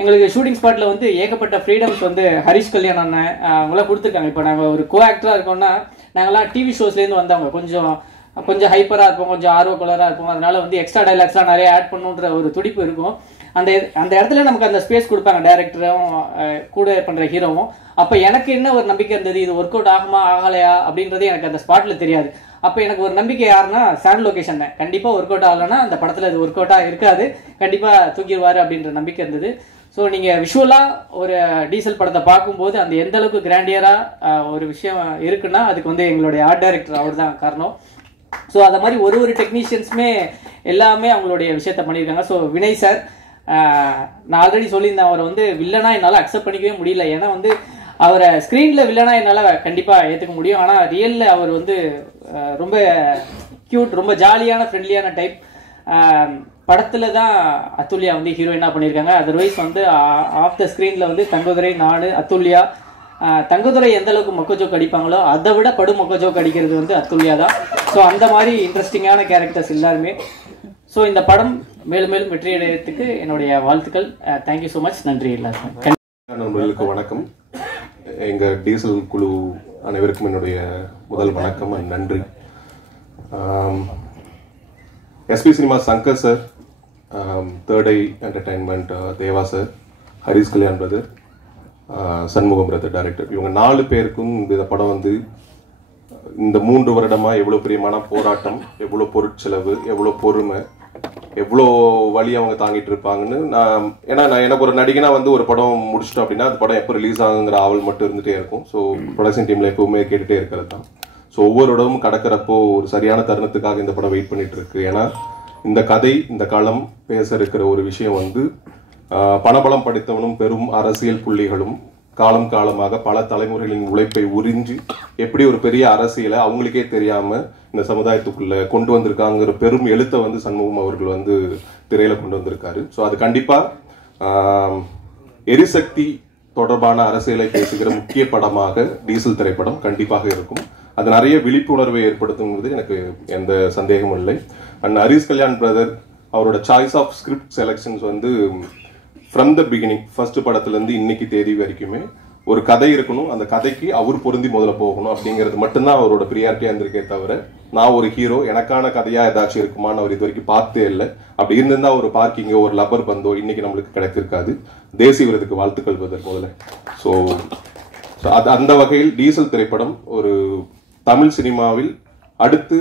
எங்களுக்கு ஷூட்டிங் ஸ்பாட்டில் வந்து ஏகப்பட்ட ஃப்ரீடம்ஸ் வந்து ஹரிஷ் கல்யாண் அண்ணன் அவங்களாம் கொடுத்துருக்காங்க. இப்போ நாங்கள் ஒரு கோ ஆக்டராக இருக்கோம்னா, நாங்கள்லாம் டிவி ஷோஸ்லேருந்து வந்தவங்க, கொஞ்சம் ஹைப்பராக இருப்போம், கொஞ்சம் ஆர்வக்குள்ளராக இருப்போம். அதனால வந்து எக்ஸ்ட்ரா டைலாக்ஸ்லாம் நிறைய ஆட் பண்ணுன்ற ஒரு துடிப்பு இருக்கும். அந்த இடத்துல நமக்கு அந்த ஸ்பேஸ் கொடுப்பாங்க டைரக்டரும் கூட பண்ணுற ஹீரோவும். அப்போ எனக்கு என்ன ஒரு நம்பிக்கை இருந்தது, இது ஒர்க் அவுட் ஆகுமா ஆகலையா அப்படின்றது எனக்கு அந்த ஸ்பாட்டில் தெரியாது. அப்போ எனக்கு ஒரு நம்பிக்கை யாருன்னா சாண்ட் லொகேஷன் தான். கண்டிப்பாக ஒர்க் அவுட் ஆகலைன்னா அந்த படத்தில் இது ஒர்க் அவுட்டாக இருக்காது, கண்டிப்பாக தூக்கிடுவார் அப்படின்ற நம்பிக்கை இருந்தது. ஸோ நீங்கள் விஷுவலாக ஒரு டீசல் படத்தை பார்க்கும்போது அந்த எந்த அளவுக்கு கிராண்டியராக ஒரு விஷயம் இருக்குன்னா அதுக்கு வந்து எங்களுடைய ஆர்ட் டைரக்டர் அவர் தான் காரணம். ஸோ அதை மாதிரி ஒரு டெக்னீஷியன்ஸுமே எல்லாமே அவங்களுடைய விஷயத்த பண்ணியிருக்காங்க. ஸோ வினய் சார், நான் ஆல்ரெடி சொல்லியிருந்தேன், அவரை வந்து வில்லனா என்னால் அக்செப்ட் பண்ணிக்கவே முடியல. ஏன்னா வந்து அவரை ஸ்க்ரீனில் வில்லனா என்னால் கண்டிப்பாக ஏற்றுக்க முடியும். ஆனால் ரியலில் அவர் வந்து ரொம்ப க்யூட், ரொம்ப ஜாலியான ஃப்ரெண்ட்லியான டைப். படத்தில் தான் அத்துல்யா வந்து ஹீரோயினாக பண்ணியிருக்காங்க. அதர்வைஸ் வந்து ஆஃப் த ஸ்க்ரீனில் வந்து தங்கதுரை, நான், அத்துல்யா. தங்கதுரை எந்த அளவுக்கு மொக்கஜோக் அடிப்பாங்களோ அதை விட படு மொக்கஜோக் அடிக்கிறது வந்து அத்துல்யா தான். ஸோ அந்த மாதிரி இன்ட்ரெஸ்டிங்கான கேரக்டர்ஸ் எல்லாருமே. ஸோ இந்த படம் மேலும் மேலும் வெற்றியடைறதுக்கு என்னுடைய வாழ்த்துக்கள். Thank you so much. நன்றி எல்லாருக்கும். நண்பர்களுக்கு வணக்கம். எங்கள் டீசல் குழு அனைவருக்கும் என்னுடைய முதல் வணக்கம் அண்ட் நன்றி. SP Cinema Shankar sir, Third Eye Entertainment Deva sir, Harish Kalyan brother, Shanmugam brother director, இவங்க 4 பேருக்கும் இந்த படம் வந்து இந்த 3 வருடமா எவ்வளோ பெரிய மன போராட்டம், எவ்வளோ பொருட்செலவு, எவ்வளோ பொறுமை, எவ்வளோ வழி அவங்க தாங்கிட்டு இருப்பாங்கன்னு நான் எனக்கு ஒரு நடிகனா வந்து ஒரு படம் முடிச்சிட்டோம் அப்படின்னா அந்த படம் எப்போ ரிலீஸ் ஆகுங்கிற ஆவல் மட்டும் இருந்துகிட்டே இருக்கும். ஸோ ப்ரொடக்ஷன் டீமில் எப்பவுமே கேட்டுகிட்டே இருக்கிறது தான். ஸோ ஒவ்வொரு இடமும் கடக்கிறப்போ ஒரு சரியான தருணத்துக்காக இந்த படம் வெயிட் பண்ணிட்டு இருக்கு. ஏன்னா இந்த கதை, இந்த களம் பேச இருக்கிற ஒரு விஷயம் வந்து பணபலம் படித்தவனும் பெரும் அரசியல் புள்ளிகளும் காலம் காலமாக பல தலைமுறைகளின் உழைப்பை உறிஞ்சி எப்படி ஒரு பெரிய அரசியலை அவங்களுக்கே தெரியாம இந்த சமுதாயத்துக்குள்ள கொண்டு வந்திருக்காங்கிற பெரும் எழுத்தை வந்து சண்முகம் அவர்கள் வந்து திரையில கொண்டு வந்திருக்காரு. ஸோ அது கண்டிப்பா எரிசக்தி தொடர்பான அரசியலை பேசுகிற முக்கிய படமாக டீசல் திரைப்படம் கண்டிப்பாக இருக்கும். அது நிறைய விழிப்புணர்வை ஏற்படுத்துங்கிறது எனக்கு எந்த சந்தேகமும் இல்லை. அண்ட் ஹரிஷ் கல்யாண் பிரதர் அவரோட சாய்ஸ் ஆஃப் ஸ்கிரிப்ட் செலக்ஷன்ஸ் வந்து ஃப்ரம் த பிகினிங், ஃபர்ஸ்ட் படத்துல இருந்து இன்னைக்கு தேதி வரைக்குமே ஒரு கதை இருக்கணும், அந்த கதைக்கு அவர் பொருந்தி முதல்ல போகணும் அப்படிங்கிறது மட்டும்தான் அவரோட பிரியாரிட்டியா இருந்திருக்கே தவிர நான் ஒரு ஹீரோ எனக்கான கதையா ஏதாச்சும் இருக்குமான்னு அவர் இது வரைக்கும் பார்த்தே இல்லை. அப்படி இருந்திருந்தா ஒரு பார்க்கிங்கோ ஒரு லப்பர் பந்தோ இன்னைக்கு நம்மளுக்கு கிடைத்திருக்காது. தேசிய விருதுக்கு வாழ்த்துக்கள் பிரதர் முதல்ல. ஸோ அது அந்த வகையில் டீசல் திரைப்படம் ஒரு தமிழ் சினிமாவில் அடுத்து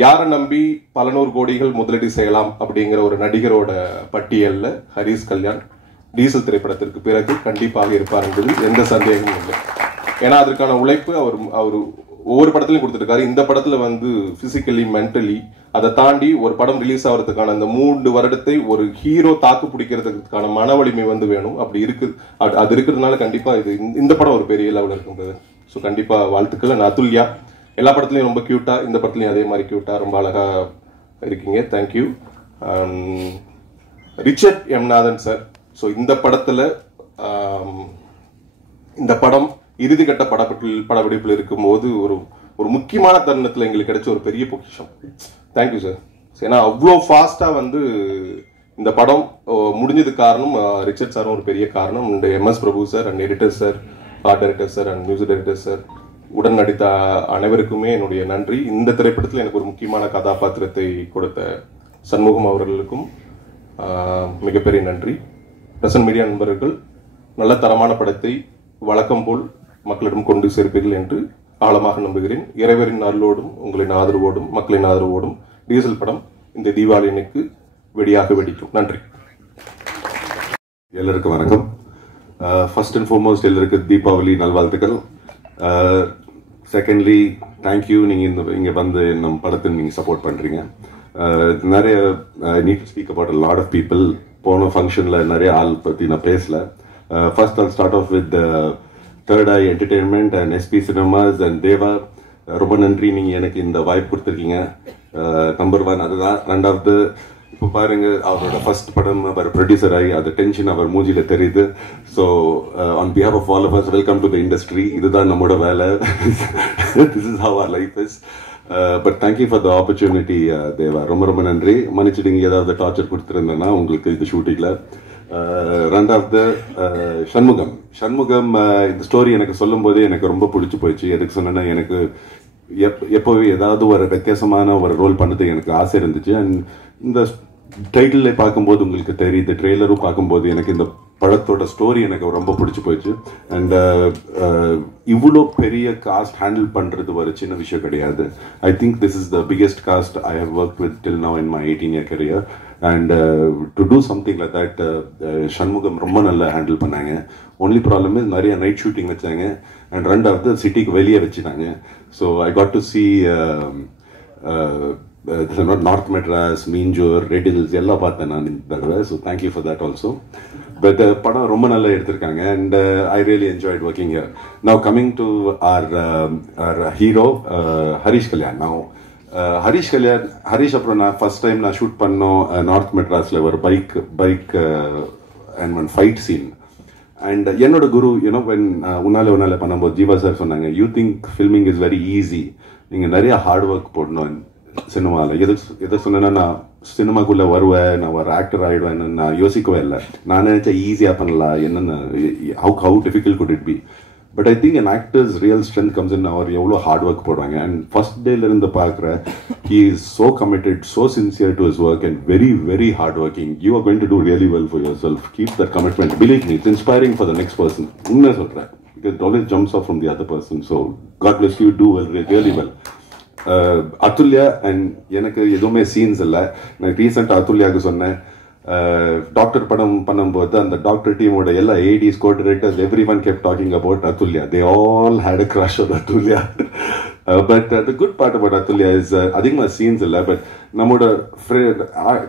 யாரை நம்பி பல நூறு கோடிகள் முதலீடு செய்யலாம் அப்படிங்கிற ஒரு நடிகரோட பட்டியல்ல ஹரிஷ் கல்யாண் டீசல் திரைப்படத்திற்கு பிறகு கண்டிப்பாக இருப்பார் என்பது எந்த சந்தேகமும் இல்லை. ஏன்னா அதற்கான உழைப்பு அவர் ஒவ்வொரு படத்திலையும் கொடுத்துருக்காரு. இந்த படத்துல வந்து பிசிக்கலி மென்டலி அதை தாண்டி ஒரு படம் ரிலீஸ் ஆகிறதுக்கான அந்த 3 வருடத்தை ஒரு ஹீரோ தாக்கு பிடிக்கிறதுக்கான மன வலிமை வந்து வேணும். அப்படி இருக்கு, அது இருக்கிறதுனால கண்டிப்பா இந்த படம் ஒரு பெரிய லெவலில் இருக்குன்றது. ஸோ கண்டிப்பா வாழ்த்துக்கள். நான் அதுல்யா எல்லா படத்துலையும் ரொம்ப கியூட்டா, இந்த படத்துலையும் அதே மாதிரி கியூட்டா ரொம்ப அழகா இருக்கீங்க. தேங்க்யூ. ரிச்சர்ட் எம் நாதன் சார், ஸோ இந்த படத்துல இந்த படம் இறுதிக்கட்ட படப்பிடிப்பில் இருக்கும்போது ஒரு முக்கியமான தருணத்தில் எங்களுக்கு கிடைச்ச ஒரு பெரிய பொக்கிஷம். Thank you sir. ஏன்னா அவ்வளோ ஃபாஸ்டா வந்து இந்த படம் முடிஞ்சது காரணம் ரிச்சர்ட் சாரும் ஒரு பெரிய காரணம். And MS Prabhu sir and editor sir, art director sir and music director sir, உடன் நடித்த அனைவருக்குமே என்னுடைய நன்றி. இந்த திரைப்படத்தில் எனக்கு ஒரு முக்கியமான கதாபாத்திரத்தை கொடுத்த சண்முகம் அவர்களுக்கும் மிகப்பெரிய நன்றி. பிரசன்ட் மீடியா நண்பர்கள் நல்ல தரமான படத்தை வழக்கம் போல் மக்களிடம் கொண்டு சேர்ப்பீர்கள் என்று ஆழமாக நம்புகிறேன். இறைவரின் அருளோடும் உங்களின் ஆதரவோடும் மக்களின் ஆதரவோடும் டீசல் படம் இந்த தீபாவளி அன்னைக்கு வெடியாக வெடிக்கும். நன்றி. எல்லாருக்கும் வணக்கம். ஃபர்ஸ்ட் அண்ட் ஃபார்மோஸ்ட் எல்லாருக்கும் தீபாவளி நல்வாழ்த்துக்கள். செகண்ட்லி தேங்க்யூ, நீங்கள் இங்கே வந்து நம்ம படத்தை நீங்கள் சப்போர்ட் பண்ணுறீங்க. நிறைய need to speak about lot of people. போன ஃபங்க்ஷனில் நிறைய ஆள் பற்றி நான் பேசல. First I'll start off with Third Eye Entertainment and SP Cinemas and Deva. ரொம்ப நன்றி, நீங்கள் எனக்கு இந்த வாய்ப்பு கொடுத்துருக்கீங்க. நம்பர் 1 அதுதான். ரெண்டாவது, இப்போ பாருங்க அவரோட ஃபர்ஸ்ட் படம் அவர் ப்ரொடியூசர் ஆகி அது டென்ஷன் அவர் மூஞ்சில தெரியுது. So on behalf of all of us welcome to the industry. இதுதான் நம்மளோட வேலை. This is how our life is. But thank you for the opportunity Deva. ரொம்ப ரொம்ப நன்றி. மன்னிச்சுடுங்க ஏதாவது டார்ச்சர் கொடுத்துருந்தேன்னா உங்களுக்கு இது ஷூட்டிங்ல. ரெண்டாவது சண்முகம் இந்த ஸ்டோரி எனக்கு சொல்லும் போதே எனக்கு ரொம்ப பிடிச்சி போயிடுச்சு. எதுக்கு சொன்னேன்னா எனக்கு எப்போவே ஏதாவது ஒரு வித்தியாசமான ஒரு ரோல் பண்ணது எனக்கு ஆசை இருந்துச்சு. அண்ட் இந்த டைட்டில் பார்க்கும்போது உங்களுக்கு தெரியுது, ட்ரெய்லரும் பார்க்கும்போது எனக்கு இந்த படத்தோட ஸ்டோரி எனக்கு ரொம்ப பிடிச்சி போயிடுச்சு. அண்ட் இவ்வளோ பெரிய காஸ்ட் ஹேண்டில் பண்ணுறது ஒரு சின்ன விஷயம் கிடையாது. I think this is the biggest cast I have work with till now in my 18-year career. And to do something like that Shanmugam ரொம்ப நல்லா ஹேண்டில் பண்ணாங்க. ஒன்லி ப்ராப்ளம் இஸ் நிறைய நைட் ஷூட்டிங் வச்சாங்க. அண்ட் ரெண்டாவது சிட்டிக்கு வெளியே வச்சுட்டாங்க. So I got to see north Madras, Minjur, Red Hills எல்லாம் பார்த்தேன் நான் இந்த தடவை. So thank you for that also. But படம் ரொம்ப நல்லா எடுத்திருக்காங்க. And I really enjoyed working here. Now coming to our hero Harish Kalyan. Now Harish அப்புறம் நான் ஃபர்ஸ்ட் டைம் நான் ஷூட் பண்ணோம் நார்த் மெட்ராஸில் ஒரு bike and one fight scene. And என்னோட குரு உன்னால பண்ணும்போது ஜீவா சார் சொன்னாங்க, you think filming is very easy, நீங்கள் நிறைய ஹார்ட் ஒர்க் போடணும். சினிமாவில் எதை சொன்னேன்னா நான் சினிமாக்குள்ளே வருவேன், நான் ஒரு ஆக்டர் ஆகிடுவேன்னு நான் யோசிக்கவே இல்லை. நான் நினச்சேன் ஈஸியாக பண்ணலாம், என்னென்ன how difficult good it be. But I think an actor's real strength comes in அவர் எவ்வளோ ஹார்ட் ஒர்க் போடுவாங்க. அண்ட் ஃபர்ஸ்ட் டேலேருந்து பார்க்குற he is so committed, so sincere to his work and very, very hard working. You are going to do really well for yourself. Keep that commitment. Believe me, it's inspiring for the next person. உண்மை சொல்கிறேன், because it always jumps off from the other person. So God bless you, do well, really well. Athulya and எனக்கு எதுவுமே சீன்ஸ் இல்லை. நான் ரீசெண்டாக அதுல்யாவுக்கு சொன்னேன், டாக்டர் படம் பண்ணும்போது அந்த டாக்டர் டீமோட எல்லா ADs coordinators everyone kept talking about Atulya. They all had a crush on Atulya. But the good part about Atulya is அதிகமாக சீன்ஸ் இல்லை, பட் நம்மளோட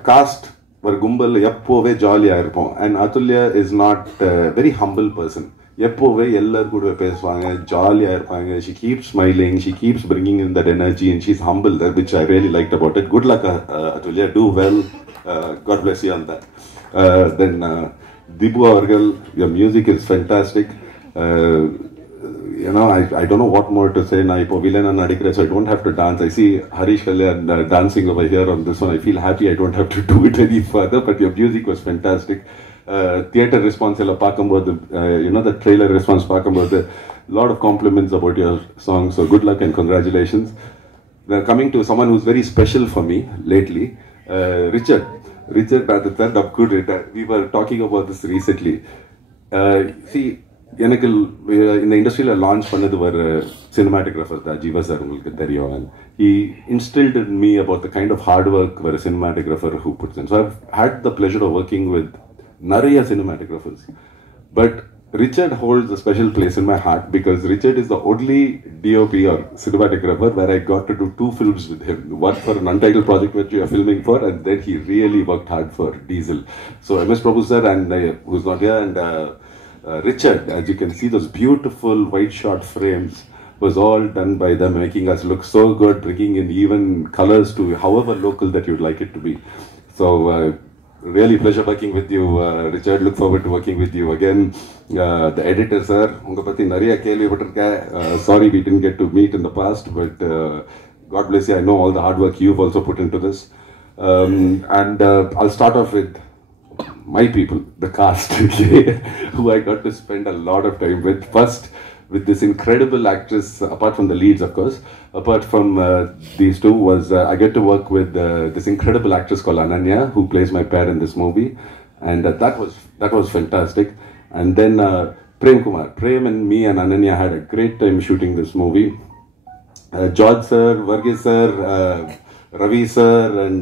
காஸ்ட் ஒரு கும்பல் எப்போவே ஜாலியாக இருப்போம். And Atulya is not a very humble person. எப்போவே எல்லாரும் கூட பேசுவாங்க, ஜாலியாக இருப்பாங்க. She keeps smiling, she keeps bringing in that energy and she's humble, which I really liked about it. Good luck, Atulya, do well. God bless you on that. Then Dibu avargal, your music is fantastic. You know, I don't know what more to say. Na ipo villain nadikra, so I don't have to dance. I see Harish Kalyan dancing over here on this one. I feel happy I don't have to do it any further, but your music was fantastic. Theatre response ella paakumbodhu, you know, the trailer response paakumbodhu, lot of compliments about your song. So good luck and congratulations. Coming to someone who's very special for me lately, Richard Badithan, we were talking about this recently. See, எனக்கு இந்த இண்டஸ்ட்ரியில் லான்ச் பண்ணது ஒரு சினிமாட்டோகிராஃபர் தான், ஜீவா சார், உங்களுக்கு தெரியும். And he instilled in me about the kind of hard work where a cinematographer who puts in. So I've had the pleasure of working with நிறைய cinematographers, but Richard holds a special place in my heart because Richard is the only DOP or cinematographer where I got to do 2 films with him. One for an untitled project which we are filming for, and then he really worked hard for Diesel. So MS Prabhu sir and who's not here, and Richard, as you can see, those beautiful white shot frames was all done by them, making us look so good, bringing in even colors to however local that you'd like it to be. So really pleasure working with you, Richard. Look forward to working with you again. The editor sir, unga patti nariya kelvi pattirken. Sorry we didn't get to meet in the past, but God bless you. I know all the hard work you've also put into this. And I'll start off with my people, the cast, who I got to spend a lot of time with. First, with this incredible actress, apart from the leads, of course, apart from these two, was I get to work with this incredible actress called Ananya, who plays my pet in this movie, and that was fantastic. And then Prem Kumar, Prem and me and Ananya had a great time shooting this movie. George sir, Varghese sir, Ravi sir, and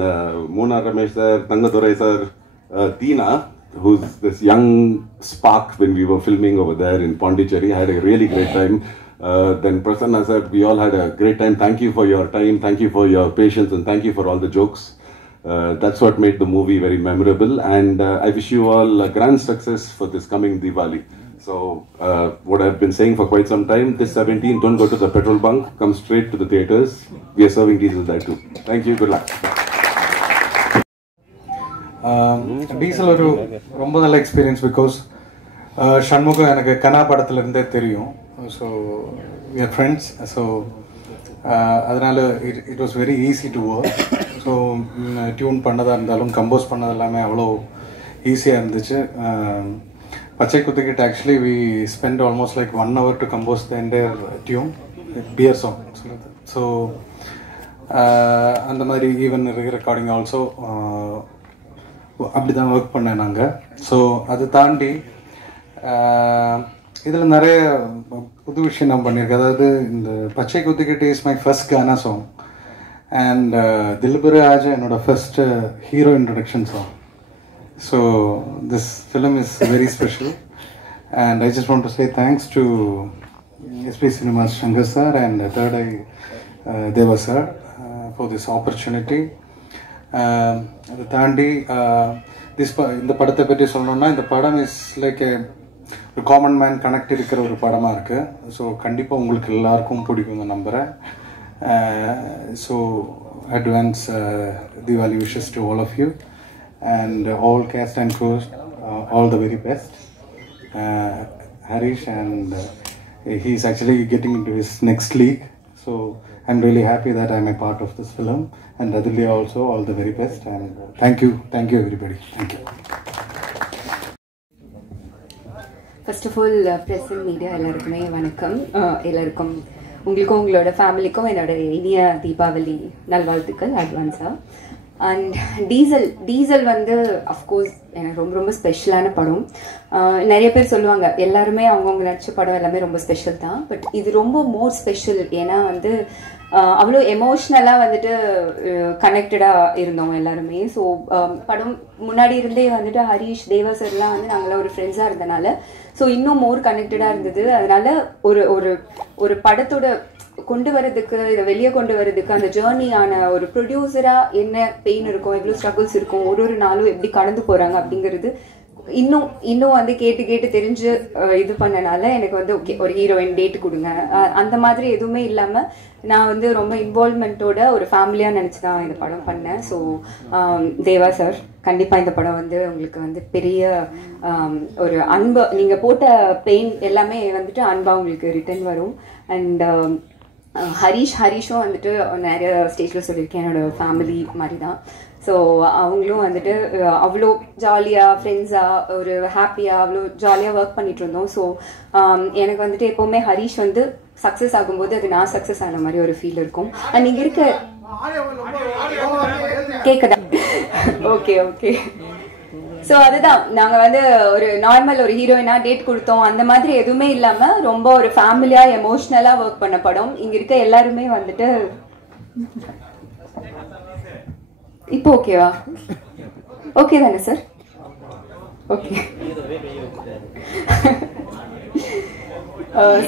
Mona Ramesh sir, Tangadurai sir, Tina, who's this young spark when we were filming over there in Pondicherry. I had a really great time. Then Prasanna sir, we all had a great time. Thank you for your time, thank you for your patience, and thank you for all the jokes. That's what made the movie very memorable, and I wish you all a grand success for this coming Diwali. So what I've been saying for quite some time, this 17th, don't go to the petrol bunk, come straight to the theatres. We are serving diesel there too. Thank you, good luck. Diesel ஒரு ரொம்ப நல்ல எக்ஸ்பீரியன்ஸ், பிகாஸ் ஷண்முகம் எனக்கு கனா படத்துலேருந்தே தெரியும். So we're friends. ஸோ அதனால் it was very easy to work. So tune பண்ணதாக இருந்தாலும் கம்போஸ் பண்ணது எல்லாமே அவ்வளோ ஈஸியாக இருந்துச்சு. Pachai Kuthukitta actually we spend almost like 1 hour to compose the entire tune, beer song சொல்லுது. ஸோ அந்த மாதிரி ஈவன் ரெக்கார்டிங் ஆல்சோ அப்படி தான் ஒர்க் பண்ணேன் நாங்கள். ஸோ அது தாண்டி இதில் நிறைய புது விஷயம் நான் பண்ணியிருக்கேன். அதாவது இந்த Pachai Kuthukittu is my first gaana song, and Dilbure Aaja என்னோட first hero introduction song. So this film is very special, and I just want to say thanks to SP Cinemas Shankar sir and Third Eye Deva sir for this opportunity. அதை தாண்டி இந்த படத்தை பற்றி சொல்லணும்னா, இந்த படம் இஸ் லைக் ஒரு காமன் மேன் கனெக்ட் இருக்கிற ஒரு படமாக இருக்குது. ஸோ கண்டிப்பாக உங்களுக்கு எல்லாருக்கும் பிடிக்குங்க நம்புகிறேன். So advance Diwali wishes to all of you and all cast and crew, all the very best. Harish, and he's actually getting into his next league, So I'm really happy that I'm a part of this film, and Adilya also, all the very best, and thank you everybody. Thank you. First of all, press and media எல்லாருக்குமே வணக்கம். எல்லாருக்கும் உங்களுக்கும் உங்களோட ஃபேமிலிக்கும் என்னோட இனிய தீபாவளி நல்வாழ்த்துக்கள் அட்வான்ஸா. அண்ட் டீசல் வந்து அஃப்கோர்ஸ் எனக்கு ரொம்ப ரொம்ப ஸ்பெஷலான படம். நிறைய பேர் சொல்லுவாங்க எல்லாருமே அவங்கவுங்க நடிச்ச படம் எல்லாமே ரொம்ப ஸ்பெஷல் தான், பட் இது ரொம்ப மோர் ஸ்பெஷல். ஏன்னா வந்து அவ்வளோ எமோஷ்னலாக வந்துட்டு கனெக்டடாக இருந்தோம் எல்லாருமே. ஸோ படம் முன்னாடி இருந்தே வந்துட்டு ஹரீஷ் தேவா சார்லாம் வந்து நாங்களாம் ஒரு ஃப்ரெண்ட்ஸாக இருந்தனால ஸோ இன்னும் மோர் கனெக்டடாக இருந்தது. அதனால ஒரு படத்தோட கொண்டு வரதுக்கு இதை வெளியே கொண்டு வரதுக்கு அந்த ஜேர்னியான ஒரு ப்ரொடியூசராக என்ன பெயின் இருக்கும், எவ்வளோ ஸ்ட்ரகிள்ஸ் இருக்கும், ஒரு நாளும் எப்படி கடந்து போகிறாங்க அப்படிங்கிறது இன்னும் வந்து கேட்டு தெரிஞ்சு இது பண்ணனால எனக்கு வந்து ஓகே ஒரு ஹீரோயின் டேட் கொடுங்க அந்த மாதிரி எதுவுமே இல்லாமல் நான் வந்து ரொம்ப இன்வால்மெண்ட்டோட ஒரு ஃபேமிலியாக நினச்சி தான் இந்த படம் பண்ணேன். ஸோ தேவா சார் கண்டிப்பாக இந்த படம் வந்து உங்களுக்கு வந்து பெரிய ஒரு அன்பு, நீங்கள் போட்ட பெயின் எல்லாமே வந்துட்டு அன்பாக உங்களுக்கு ரிட்டர்ன் வரும். அண்ட் ஹரீஷும் வந்துட்டு நிறைய ஸ்டேஜில் சொல்லியிருக்கேன் என்னோட ஃபேமிலி மாதிரி தான். ஸோ அவங்களும் வந்துட்டு அவ்வளோ ஜாலியாக ஃப்ரெண்ட்ஸாக ஒரு ஹாப்பியாக அவ்வளோ ஜாலியாக ஒர்க் பண்ணிட்டு இருந்தோம். ஸோ எனக்கு வந்துட்டு எப்போவுமே ஹரீஷ் வந்து சக்ஸஸ் ஆகும்போது அது நான் சக்ஸஸ் ஆன மாதிரி ஒரு ஃபீல் இருக்கும். அண்ட் இங்கே இருக்க கேட்குதா? ஓகே. ஸோ அதுதான் நாங்கள் வந்து ஒரு நார்மல் ஒரு ஹீரோயினாக டேட் கொடுத்தோம் அந்த மாதிரி எதுவுமே இல்லாமல் ரொம்ப ஒரு ஃபேமிலியாக எமோஷ்னலாக ஒர்க் பண்ண படம். இங்கே இருக்க எல்லாருமே வந்துட்டு இப்போ ஓகேவா? ஓகே தானே சார்? ஓகே.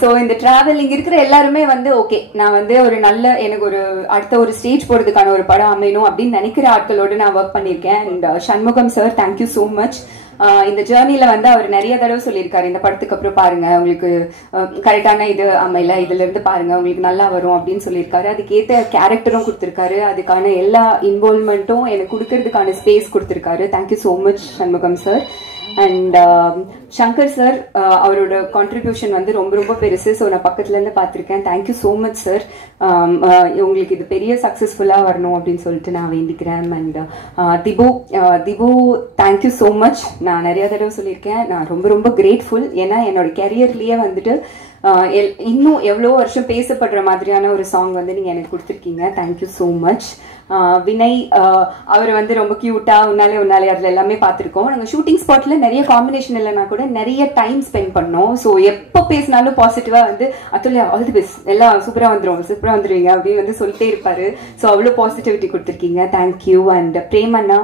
ஸோ இந்த டிராவல் இங்கே இருக்கிற எல்லாருமே வந்து ஓகே நான் வந்து ஒரு நல்ல எனக்கு ஒரு அடுத்த ஒரு ஸ்டேஜ் போகிறதுக்கான ஒரு படம் அமையணும் அப்படின்னு நினைக்கிற ஆட்களோடு நான் ஒர்க் பண்ணியிருக்கேன். And Shanmugam sir thank you so much. இந்த ஜேர்னியில் வந்து அவர் நிறைய தடவை சொல்லியிருக்காரு இந்த படத்துக்கு அப்புறம் பாருங்க உங்களுக்கு கரெக்டான இது அமையல, இதுல இருந்து பாருங்க உங்களுக்கு நல்லா வரும் அப்படின்னு சொல்லியிருக்காரு. அதுக்கேற்ற கேரக்டரும் கொடுத்துருக்காரு, அதுக்கான எல்லா இன்வால்வ்மெண்ட்டும் எனக்கு கொடுக்கறதுக்கான ஸ்பேஸ் கொடுத்துருக்காரு. Thank you so much Shanmugam sir. And Shankar sir அவரோட கான்ட்ரிபியூஷன் வந்து ரொம்ப ரொம்ப பெருசு. ஸோ நான் பக்கத்துலேருந்து பார்த்துருக்கேன். Thank you so much sir. உங்களுக்கு இது பெரிய சக்ஸஸ்ஃபுல்லாக வரணும் அப்படின்னு சொல்லிட்டு நான் வேண்டிக்கிறேன். And Dipu thank you so much. நான் நிறைய தடவை சொல்லியிருக்கேன் நான் ரொம்ப ரொம்ப கிரேட்ஃபுல். ஏன்னா என்னோட கெரியர்லேயே வந்துட்டு இன்னும் எவ்வளோ வருஷம் பேசப்படுற மாதிரியான ஒரு சாங் வந்து நீங்கள் எனக்கு கொடுத்துருக்கீங்க. Thank you so much. வினய் அவர் வந்து ரொம்ப கியூட்டா உன்னாலே அதுல எல்லாமே பார்த்துருக்கோம். நாங்கள் ஷூட்டிங் ஸ்பாட்ல நிறைய காம்பினேஷன் இல்லைன்னா கூட நிறைய டைம் ஸ்பெண்ட் பண்ணோம். ஸோ எப்போ பேசினாலும் பாசிட்டிவா வந்து அதுல ஆல் தி பெஸ்ட் எல்லாம் சூப்பரா வந்துருவீங்க அப்படின்னு வந்து சொல்லிட்டே இருப்பாரு. ஸோ அவ்வளோ பாசிட்டிவிட்டி கொடுத்துருக்கீங்க. தேங்க்யூ. அண்ட் பிரேமண்ணா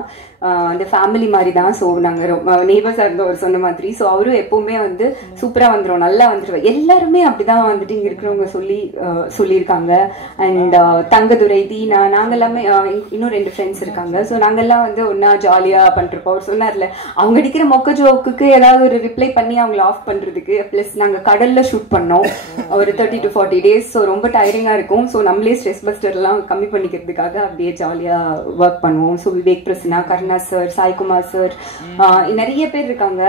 அந்த ஃபேமிலி மாதிரி தான். ஸோ நாங்கள் ரொம்ப நெய்பர்ஸாக இருந்தோம் அவர் சொன்ன மாதிரி. ஸோ அவரும் எப்பவுமே வந்து சூப்பராக வந்துடும், நல்லா வந்துடுவார். எல்லாருமே அப்படிதான் வந்துட்டு இங்கே இருக்கிறவங்க சொல்லியிருக்காங்க. அண்ட் தங்கதுரை தீனா நாங்கள் எல்லாமே இன்னும் 2 ஃப்ரெண்ட்ஸ் இருக்காங்க. ஸோ நாங்கெல்லாம் வந்து ஒன்னா ஜாலியாக பண்ணிருப்போம். அவர் சொன்னார்ல அவங்க அடிக்கிற மொக்க ஜோக்குக்கு ஏதாவது ஒரு ரிப்ளை பண்ணி அவங்கள ஆஃப் பண்ணுறதுக்கு. ப்ளஸ் நாங்கள் கடலில் ஷூட் பண்ணோம் ஒரு 30 to 40 days. ஸோ ரொம்ப டயரிங்காக இருக்கும். ஸோ நம்மளே ஸ்ட்ரெஸ் பஸ்டர்லாம் கம்மி பண்ணிக்கிறதுக்காக அப்படியே ஜாலியாக ஒர்க் பண்ணுவோம். So Vivek Prasanna, Karuna sir, Saikumar sir, நிறைய பேர் இருக்காங்க.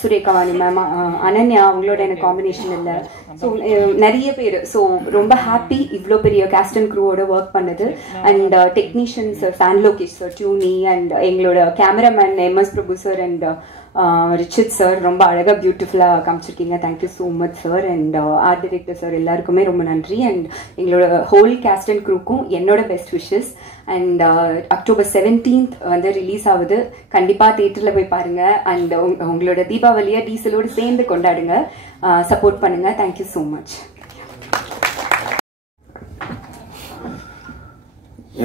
சுரேகாவாணி மேம், அனன்யா அவங்களோட எனக்கு காம்பினேஷன் இல்லை. ஸோ நிறைய பேர். ஸோ ரொம்ப ஹாப்பி இவ்வளோ பெரிய கேஸ்ட் அண்ட் க்ரூவோட ஒர்க் பண்ணது. And technicians San Lokesh sir, டியூனி, அண்ட் எங்களோட cameraman MS Prabhu sir and ரிச்சித் சார் ரொம்ப அழகாக பியூட்டிஃபுல்லாக காமிச்சிருக்கீங்க. Thank you so much sir. And art director sir எல்லாருக்குமே ரொம்ப நன்றி. அண்ட் எங்களோட ஹோல் கேஸ்ட் அண்ட் க்ரூக்கும் என்னோட best wishes. And October 17th வந்து ரிலீஸ் ஆகுது. கண்டிப்பாக தியேட்டரில் போய் பாருங்க. அண்ட் உங்களோட தீபாவளியை டீசலோடு சேர்ந்து கொண்டாடுங்க, சப்போர்ட் பண்ணுங்க. Thank you so much.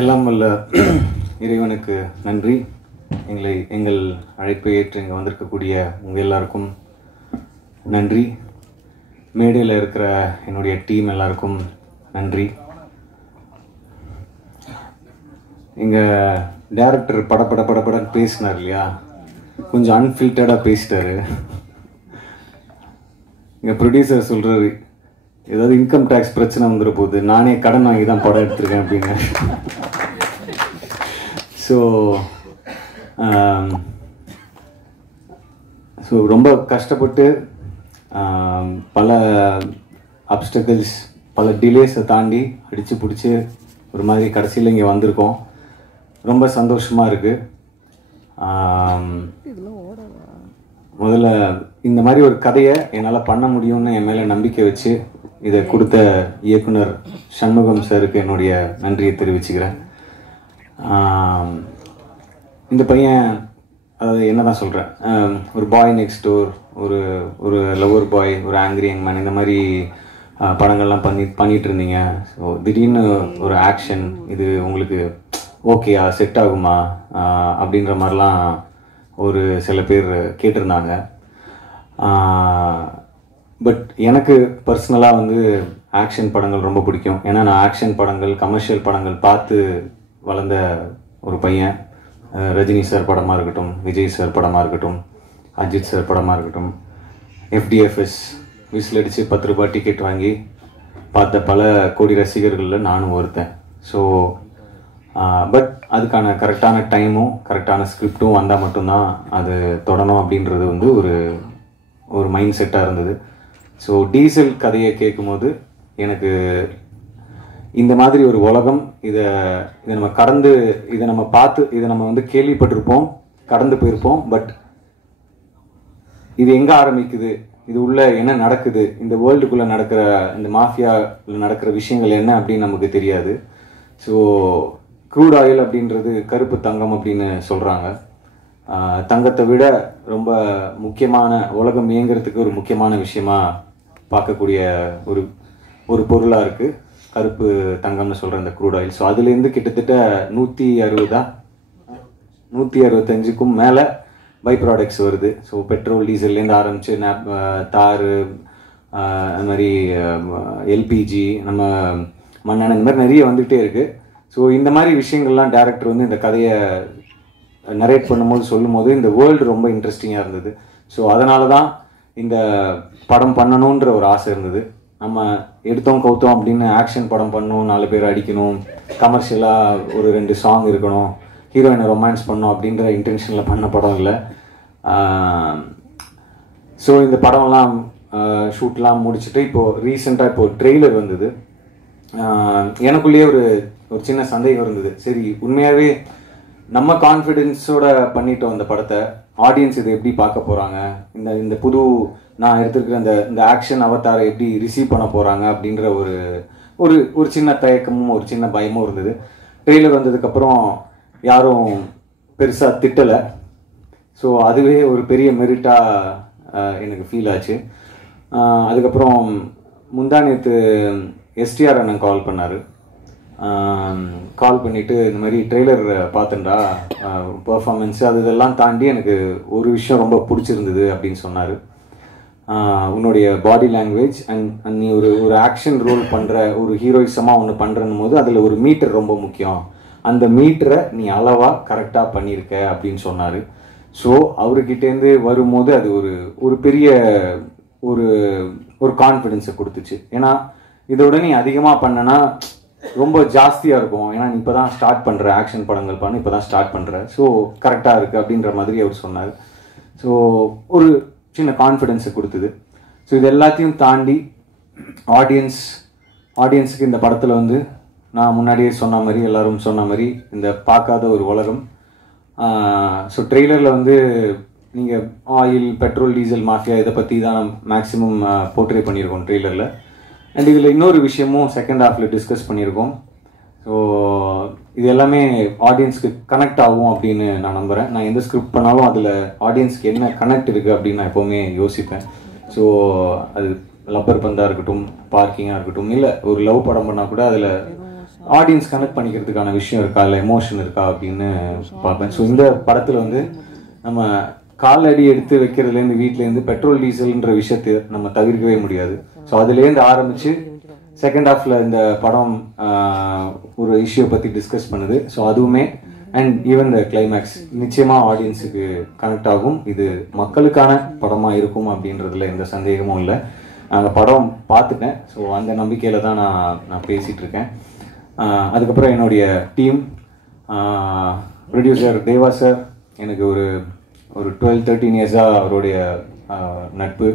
எல்லாம் வல்ல இறைவனுக்கு நன்றி. எங்கள் அழைப்பை ஏற்று இங்கே வந்திருக்கக்கூடிய உங்கள் எல்லாருக்கும் நன்றி. மேடையில் இருக்கிற என்னுடைய டீம் எல்லாருக்கும் நன்றி. எங்கள் டைரக்டர் படப்படன்னு பேசினார் இல்லையா, கொஞ்சம் அன்ஃபில்டர்டாக பேசிட்டாரு. எங்கள் ப்ரொடியூசர் சொல்கிறாரு ஏதாவது இன்கம் டேக்ஸ் பிரச்சனை வந்துட போகுது, நானே கடன் வாங்கி தான் படம் எடுத்திருக்கேன் அப்படின்னு. ஸோ ரொம்ப கஷ்டப்பட்டு பல அப்டக்கிள்ஸ் பல டிலேஸை தாண்டி அடித்து பிடிச்சி ஒரு மாதிரி கடைசியில் இங்கே வந்திருக்கோம். ரொம்ப சந்தோஷமாக இருக்குது. முதல்ல இந்த மாதிரி ஒரு கதையை என்னால் பண்ண முடியும்னு என் மேலே நம்பிக்கை வச்சு இதை கொடுத்த இயக்குனர் சண்முகம் சாருக்கு என்னுடைய நன்றியை தெரிவிச்சுக்கிறேன். இந்த பையன் அதாவது என்ன தான் சொல்கிறேன், ஒரு பாய் நெக்ஸ்ட் டோர், ஒரு லவர் பாய், ஒரு ஆங்கிரி யங் மேன், இந்த மாதிரி படங்கள்லாம் பண்ணிட்டு இருந்தீங்க. ஸோ திடீர்னு ஒரு ஆக்ஷன், இது உங்களுக்கு ஓகேயா, செட் ஆகுமா அப்படின்ற மாதிரிலாம் ஒரு சில பேர் கேட்டிருந்தாங்க. பட் எனக்கு பர்சனலாக வந்து ஆக்ஷன் படங்கள் ரொம்ப பிடிக்கும். ஏன்னா நான் ஆக்ஷன் படங்கள், கமர்ஷியல் படங்கள் பார்த்து வளர்ந்த ஒரு பையன். ரஜினி சார் படமாக இருக்கட்டும், விஜய் சார் படமாக இருக்கட்டும், அஜித் சார் படமாக இருக்கட்டும், FDFS விசில் அடித்து 10 ரூபாய் டிக்கெட் வாங்கி பார்த்த பல கோடி ரசிகர்களில் நானும் ஒருத்தன். ஸோ பட் அதுக்கான கரெக்டான டைமும் கரெக்டான ஸ்கிரிப்டும் வந்தால் மட்டும்தான் அது தொடணும் அப்படின்றது வந்து ஒரு மைண்ட் செட்டாக இருந்தது. ஸோ டீசல் கதையை கேட்கும்போது எனக்கு இந்த மாதிரி ஒரு உலகம், இதை நம்ம கடந்து, இதை நம்ம பார்த்து, இதை நம்ம வந்து கேள்விப்பட்டிருப்போம், கடந்து போயிருப்போம். பட் இது எங்கே ஆரம்பிக்குது, இது உள்ள என்ன நடக்குது, இந்த வேர்ல்டுக்குள்ளே நடக்கிற, இந்த மாஃபியாவில் நடக்கிற விஷயங்கள் என்ன அப்படின்னு நமக்கு தெரியாது. ஸோ க்ரூட் ஆயில் அப்படின்றது கருப்பு தங்கம் அப்படின்னு சொல்கிறாங்க. தங்கத்தை விட ரொம்ப முக்கியமான, உலகம் இயங்கிறதுக்கு ஒரு முக்கியமான விஷயமா பார்க்கக்கூடிய ஒரு பொருளாக இருக்குது கருப்பு தங்கம்னு சொல்கிற இந்த க்ரூட் ஆயில். ஸோ அதுலேருந்து கிட்டத்தட்ட 165க்கும் மேலே பை ப்ராடக்ட்ஸ் வருது. ஸோ பெட்ரோல், டீசல்லேருந்து ஆரம்பித்து தார், அது மாதிரி எல்பிஜி, நம்ம மண்ணெண்ணெய், இந்த மாதிரி நிறைய வந்துகிட்டே இருக்குது. ஸோ இந்த மாதிரி விஷயங்கள்லாம் டேரக்டர் வந்து இந்த கதையை நரேட் பண்ணும்போது, சொல்லும்போது இந்த வேர்ல்டு ரொம்ப இன்ட்ரெஸ்டிங்காக இருந்தது. ஸோ அதனால தான் இந்த படம் பண்ணணுன்ற ஒரு ஆசை இருந்தது. நம்ம எடுத்தோம் கவுத்தோம் அப்படின்னு ஆக்ஷன் படம் பண்ணணும், 4 பேர் அடிக்கணும், கமர்ஷியலாக ஒரு 2 சாங் இருக்கணும், ஹீரோயினை ரொமான்ஸ் பண்ணணும் அப்படின்ற இன்டென்ஷனில் பண்ண படம் இல்லை. ஸோ இந்த படம்லாம் ஷூட்லாம் முடிச்சுட்டு இப்போது ரீசெண்டாக இப்போது ட்ரெய்லர் வந்தது. எனக்குள்ளேயே ஒரு சின்ன சந்தேகம் இருந்தது. சரி, உண்மையாகவே நம்ம கான்ஃபிடென்ஸோட பண்ணிட்டோம் அந்த படத்தை, ஆடியன்ஸ் இதை எப்படி பார்க்க போகிறாங்க, இந்த புது நான் எடுத்துருக்கிற இந்த ஆக்ஷன் அவதாரை எப்படி ரிசீவ் பண்ண போகிறாங்க அப்படின்ற ஒரு சின்ன தயக்கமும் ஒரு சின்ன பயமும் இருந்தது. ட்ரெய்லர் வந்ததுக்கப்புறம் யாரும் பெருசாக திட்டலை. ஸோ அதுவே ஒரு பெரிய மெரிட்டாக எனக்கு ஃபீல் ஆச்சு. அதுக்கப்புறம் முந்தானேத்து STR அண்ணன் கால் பண்ணார். கால் பண்ணிவிட்டு இந்த மாதிரி ட்ரெய்லர் பார்த்துட்டா, பர்ஃபார்மன்ஸு அது இதெல்லாம் தாண்டி எனக்கு ஒரு விஷயம் ரொம்ப பிடிச்சிருந்தது அப்படின்னு சொன்னார். உன்னுடைய பாடி லாங்குவேஜ் அண்ட் நீ ஒரு ஆக்ஷன் ரோல் பண்ணுற, ஒரு ஹீரோயிசமாக ஒன்று பண்ணுறன்னும் போது அதில் ஒரு மீட்டர் ரொம்ப முக்கியம், அந்த மீட்டரை நீ அளவாக கரெக்டாக பண்ணியிருக்க அப்படின்னு சொன்னார். ஸோ அவர்கிட்டேருந்து வரும்போது அது ஒரு பெரிய ஒரு கான்ஃபிடென்ஸை கொடுத்துச்சு. ஏன்னா இதோட நீ அதிகமாக பண்ணனா ரொம்ப ஜாஸ்தியாக இருக்கும். ஏன்னா நீ இப்போ தான் ஸ்டார்ட் பண்ணுற, ஆக்ஷன் படங்கள் பண்ண இப்போ தான் ஸ்டார்ட் பண்ணுற, ஸோ கரெக்டாக இருக்குது அப்படின்ற மாதிரி அவர் சொன்னார். ஸோ ஒரு சின்ன கான்ஃபிடென்ஸை கொடுத்தது. ஸோ இது எல்லாத்தையும் தாண்டி ஆடியன்ஸுக்கு இந்த படத்தில் வந்து நான் முன்னாடியே சொன்ன மாதிரி, எல்லாரும் சொன்ன மாதிரி, இந்த பார்க்காத ஒரு உலகம். ஸோ ட்ரெய்லரில் வந்து நீங்கள் ஆயில், பெட்ரோல், டீசல், மாஃபியா இதை பற்றி தான் மேக்ஸிமம் போர்ட்ரே பண்ணியிருக்கோம் ட்ரெய்லரில். அண்ட் இதில் இன்னொரு விஷயமும் செகண்ட் ஹாஃபில் டிஸ்கஸ் பண்ணியிருக்கோம். ஸோ இது எல்லாமே ஆடியன்ஸ்க்கு கனெக்ட் ஆகும் அப்படின்னு நான் நம்புகிறேன். நான் எந்த ஸ்கிரிப்ட் பண்ணாலும் அதில் ஆடியன்ஸ்க்கு என்ன கனெக்ட் இருக்குது அப்படின்னு நான் எப்போவுமே யோசிப்பேன். ஸோ அது லப்பர் பந்தாக இருக்கட்டும், பார்க்கிங்காக இருக்கட்டும், இல்லை ஒரு லவ் படம் பண்ணால் கூட அதில் ஆடியன்ஸ் கனெக்ட் பண்ணிக்கிறதுக்கான விஷயம் இருக்கா, இல்லை எமோஷன் இருக்கா அப்படின்னு பார்ப்பேன். ஸோ இந்த படத்தில் வந்து நம்ம காலடி எடுத்து வைக்கிறதுலேருந்து, வீட்டிலேருந்து பெட்ரோல் டீசல்ன்ற விஷயத்தை நம்ம தவிர்க்கவே முடியாது. ஸோ அதுலேருந்து ஆரம்பித்து செகண்ட் ஹாஃபில் இந்த படம் ஒரு இஷ்யூ பற்றி டிஸ்கஸ் பண்ணுது. ஸோ அதுவுமே அண்ட் ஈவன் த கிளைமேக்ஸ் நிச்சயமாக ஆடியன்ஸுக்கு கனெக்ட் ஆகும். இது மக்களுக்கான படமாக இருக்கும் அப்படின்றதுல எந்த சந்தேகமும் இல்லை. அந்த படம் பார்த்துட்டேன். ஸோ அந்த நம்பிக்கையில் தான் நான் பேசிகிட்டு இருக்கேன். அதுக்கப்புறம் என்னுடைய டீம், ப்ரொடியூசர் தேவா சார், எனக்கு ஒரு 12-13 இயர்ஸாக அவருடைய நட்பு.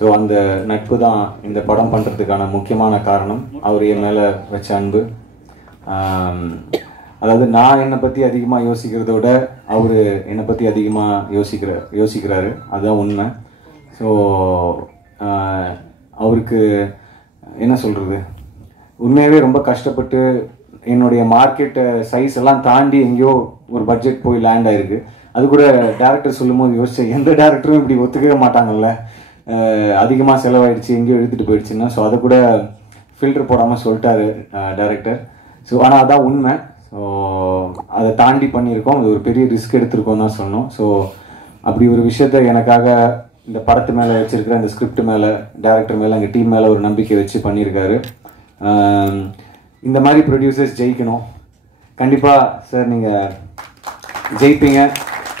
ஸோ அந்த நட்பு தான் இந்த படம் பண்ணுறதுக்கான முக்கியமான காரணம். அவர் என் மேலே வச்ச அன்பு. அதாவது நான் என்னை பற்றி அதிகமாக யோசிக்கிறத விட அவர் என்னை பற்றி அதிகமாக யோசிக்கிறாரு. அதுதான் உண்மை. ஸோ அவருக்கு என்ன சொல்கிறது, உண்மையாகவே ரொம்ப கஷ்டப்பட்டு என்னுடைய மார்க்கெட் சைஸ் எல்லாம் தாண்டி எங்கேயோ ஒரு பட்ஜெட் போய் லேண்ட் ஆயிருக்கு. அது கூட டேரக்டர் சொல்லும் போது யோசிச்சேன், எந்த டேரக்டரும் இப்படி ஒத்துக்கவே மாட்டாங்கல்ல, அதிகமாக செலவாயிடுச்சு எங்கேயோ எடுத்துகிட்டு போயிடுச்சுன்னா. ஸோ அதை கூட ஃபில்டர் போடாமல் சொல்லிட்டாரு டேரக்டர். ஸோ ஆனால் அதான் உண்மை. ஸோ அதை தாண்டி பண்ணியிருக்கோம். அது ஒரு பெரிய ரிஸ்க் எடுத்திருக்கோம் தான் சொன்னோம். ஸோ அப்படி ஒரு விஷயத்த எனக்காக இந்த படத்து மேலே வச்சிருக்கிற இந்த ஸ்கிரிப்ட் மேலே, டேரக்டர் மேலே, எங்கள் டீம் மேலே ஒரு நம்பிக்கை வச்சு பண்ணியிருக்காரு. இந்த மாதிரி ப்ரொடியூசர்ஸ் ஜெயிக்கணும். கண்டிப்பாக சார் நீங்கள் ஜெயிப்பீங்க